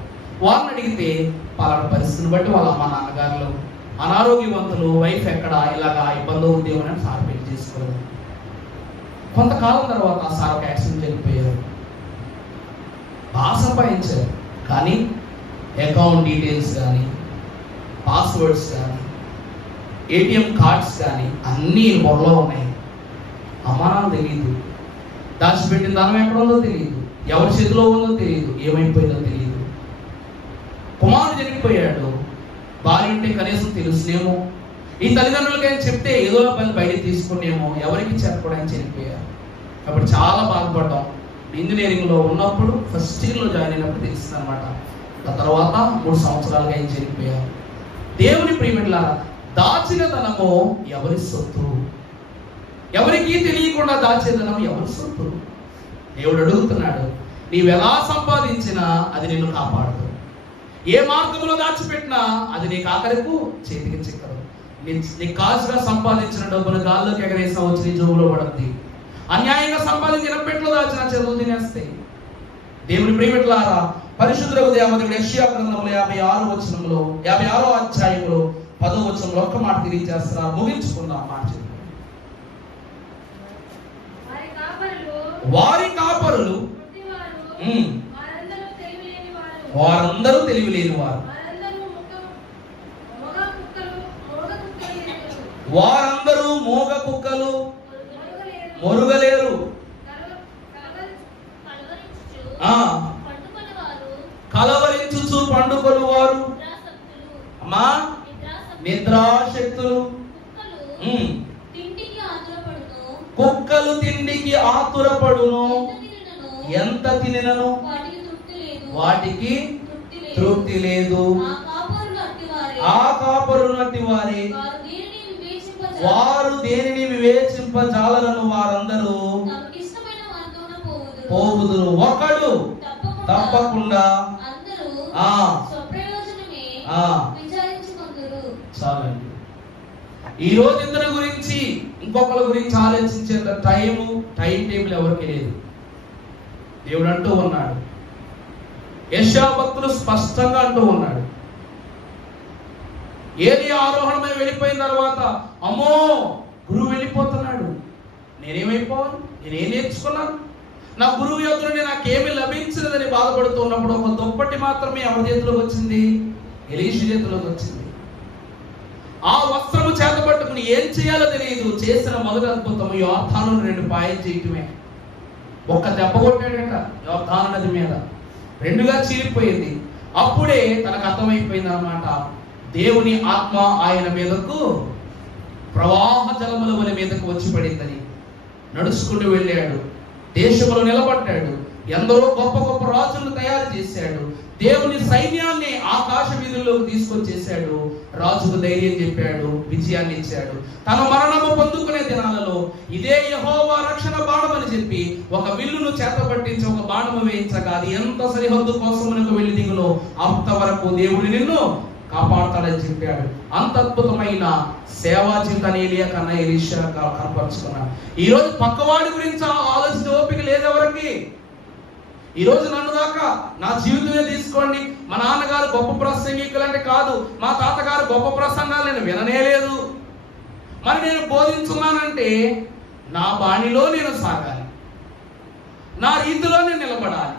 వాళ్ళని అడిగితే పలానా పరిస్థితిని బట్టి వాళ్ళ అమ్మ నాన్నగారులు అనారోగ్యవంతులు, వైఫ్ ఎక్కడ ఇలాగా ఇబ్బంది అవుతుందేమో అని సార్ పెళ్లి చేసుకోలేదు. కొంతకాలం తర్వాత ఆ సార్ ఒక యాక్సిడెంట్ జరిగిపోయారు. బాగా సంపాదించారు, కానీ అకౌంట్ డీటెయిల్స్ కానీ, పాస్వర్డ్స్ కానీ, ఏటీఎం కార్డ్స్ కానీ అన్నీ బొరలో ఉన్నాయి. అమ్మానాలు తెలియదు, దాచిపెట్టిన ధనం ఎక్కడ ఉందో తెలియదు, ఎవరి చేతిలో ఉందో తెలియదు, ఏమైపోయిందో తెలియదు. కుమారుడు చనిపోయాడు, భార్య ఉంటే కనీసం తెలుసునేమో, ఈ తల్లిదండ్రులకైనా చెప్తే ఏదో పని బయట తీసుకునేమో, ఎవరికి చెప్పడానికి చనిపోయారు. అప్పుడు చాలా బాధపడ్డాం. ఇంజనీరింగ్ లో ఉన్నప్పుడు ఫస్ట్ ఇయర్ లో జాయిన్ అయినప్పుడు తెలిసింది అనమాట. ఆ తర్వాత 3 సంవత్సరాలుగా ఆయన చనిపోయారు. దేవుని ప్రియమిట్లారా, దాచిన ధనము ఎవరి సొత్తు? ఎవరికి తెలియకుండా దాచేదనం ఎవరి సొత్తు? దేవుడు అడుగుతున్నాడు, నీవెలా సంపాదించినా అది నిన్ను కాపాడదు. ఏ మార్గంలో దాచిపెట్టినా అది నీకు ఆఖరకు చేతికి చిక్కదు. నీ కాసుగా సంపాదించిన డబ్బును గాల్లోకి ఎగరేసిన వచ్చి నీ జోబులో పడుతుంది. అన్యాయంగా సంపాదించిన పెట్లో దాచిన చెరువులు తినేస్తాయి. దేవుని ప్రియమిట్లారా, పరిశుద్ధులకు దేవదేవుడు యెషయా గ్రంథంలో 56 వచనంలో 56వ అధ్యాయంలో 10వ వచనంలో ఒక్క మాట తెలియజేస్తున్నారు. ముగించుకుందాం మాట. వారి కాపరులు వారందరూ తెలివిలేని వారు, వారందరూ మోగ కుక్కలు మొరుగలేరు, కలవరించుచు పండుకొను వారు, అమ్మా నిద్రాశక్తులు, కుక్కలు తిండికి ఆతురపడును, ఎంత తినను వాటికి తృప్తి లేదు. ఆ కాపరులు అట్టి వారే, వారు దేనిని వివేచింపజాలరను వారందరూ పోవుదురు. ఒకడు తప్పకుండా చాలండి. ఈ రోజు ఇద్దరి గురించి ఇంకొకరి గురించి ఆలోచించేంత టైం టేబుల్ ఎవరికి లేదు. దేవుడు అంటూ ఉన్నాడు, యెషయా భక్తులు స్పష్టంగా అంటూ ఉన్నాడు, ఏలి ఆరోహణమై వెళ్ళిపోయిన తర్వాత అమ్మో గురువు వెళ్ళిపోతున్నాడు, నేనేమైపోవాలి, నేనేం నేర్చుకున్నాను, నా గురువు యొక్క నుండి నాకేమీ లభించలేదని బాధపడుతున్నప్పుడు ఒక దుప్పటి మాత్రమే ఎవరి చేతిలోకి వచ్చింది? ఎలీషా చేతిలోకి వచ్చింది. ఆ వస్త్రము చేత పట్టుకుని ఏం చేయాలో తెలియదు. చేసిన మొదటి అద్భుతం యోర్దాను 2 పాయలు చేయటమే. ఒక్క దెబ్బ కొట్టాడట యోర్దాను నది మీద, 2గా చీలిపోయింది. అప్పుడే తనకు అర్థమైపోయింది అన్నమాట, దేవుని ఆత్మ ఆయన మీదకు ప్రవాహ జలముల వలె మీదకు వచ్చి పడిందని. నడుచుకుంటూ వెళ్ళాడు, దేశంలో నిలబడ్డాడు, ఎందరో గొప్ప గొప్ప రాజులను తయారు చేశాడు, దేవుని సైన్యాన్ని ఆకాశ వీధుల్లోకి తీసుకొచ్చేసాడు, రాజుకు ధైర్యం చెప్పాడు, విజయాన్ని ఇచ్చాడు. తన మరణము పొందుకునే దినాలలో ఇదే యెహోవా రక్షణ బాణం అని చెప్పి ఒక విల్లును చేత పట్టించి ఒక బాణము వేయించగా అది ఎంత సరిహద్దు కోసమునకు వెళ్ళి దిగులో అంతవరకు దేవుడు నిన్ను కాపాడతాడని చెప్పాడు. అంత అద్భుతమైన సేవా జీవితాన్ని ఏలియా కన్నా ఎలీషా కనపరుచుకున్నాడు. ఈ రోజు పక్కవాడి గురించి ఆలోచించే ఓపిక లేదెవరికి. ఈ రోజు నన్ను దాకా నా జీవితమే తీసుకోండి, మా నాన్నగారు గొప్ప ప్రసంగికులు అంటే కాదు, మా తాతగారు గొప్ప ప్రసంగాలు నేను విననే లేదు, మరి నేను బోధించున్నానంటే నా బాణిలో నేను సాగాలి, నా రీతిలో నేను నిలబడాలి.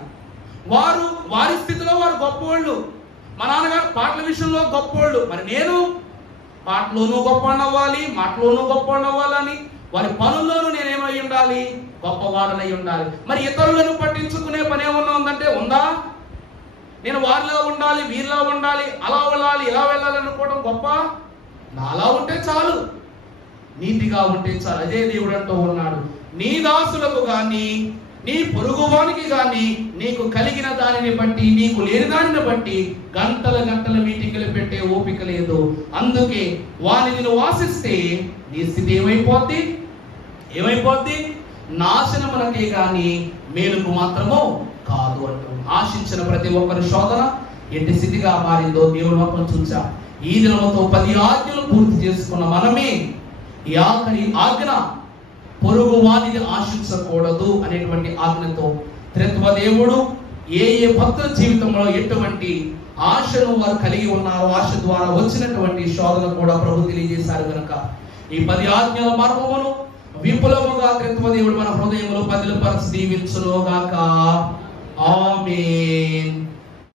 వారి స్థితిలో వారు గొప్పవాళ్ళు, మా నాన్నగారు పాటల విషయంలో గొప్పవాళ్ళు, మరి నేను పాటలోనూ గొప్పవాడిని అవ్వాలి, మాటలోనూ గొప్పవాడిని అవ్వాలని, వారి పనుల్లోనూ నేనేమై ఉండాలి, గొప్పవాడనై ఉండాలి. మరి ఇతరులను పట్టించుకునే పని ఏమన్నా ఉందంటే ఉందా? నేను వారిలా ఉండాలి, వీరిలా ఉండాలి, అలా వెళ్ళాలి, ఇలా వెళ్ళాలి అనుకోవడం గొప్ప? నాలా ఉంటే చాలు, నీతిగా ఉంటే చాలు. అదే దేవుడు అంటూ ఉన్నాడు, నీ దాసులకు గాని నీ పొరుగువానికి గాని నీకు కలిగిన దానిని బట్టి నీకు లేని దానిని బట్టి గంటల గంటల మీటింగులు పెట్టే ఓపిక లేదు. అందుకే వారిని నువ్వు ఆశిస్తే నీ స్థితి ఏమైపోద్ది? నాశనమునకే గాని మేలుకు మాత్రము కాదు అంటూ. ఆశించిన ప్రతి ఒక్కరి శోధన ఎట్టి స్థితిగా మారిందో దేవుడు మాత్రం చూచా. ఈ దినముతో 10 ఆజ్ఞలు పూర్తి చేసుకున్న మనమే ఈ ఆఖరి ఆజ్ఞ పొరుగు వానిని ఆశించకూడదు అనేటువంటి ఆజ్ఞతో త్రిత్వ దేవుడు ఏ భక్తుల జీవితంలో ఎటువంటి ఆశను వారు కలిగి ఉన్నారో ఆశ ద్వారా వచ్చినటువంటి శోధన కూడా ప్రభు తెలియజేశారు కనుక ఈ 10 ఆజ్ఞల మర్మమును విపులముగా త్రిత్వ దేవుడు మన హృదయంలో పదిలపరచి దీవించును గాక. ఆమేన్.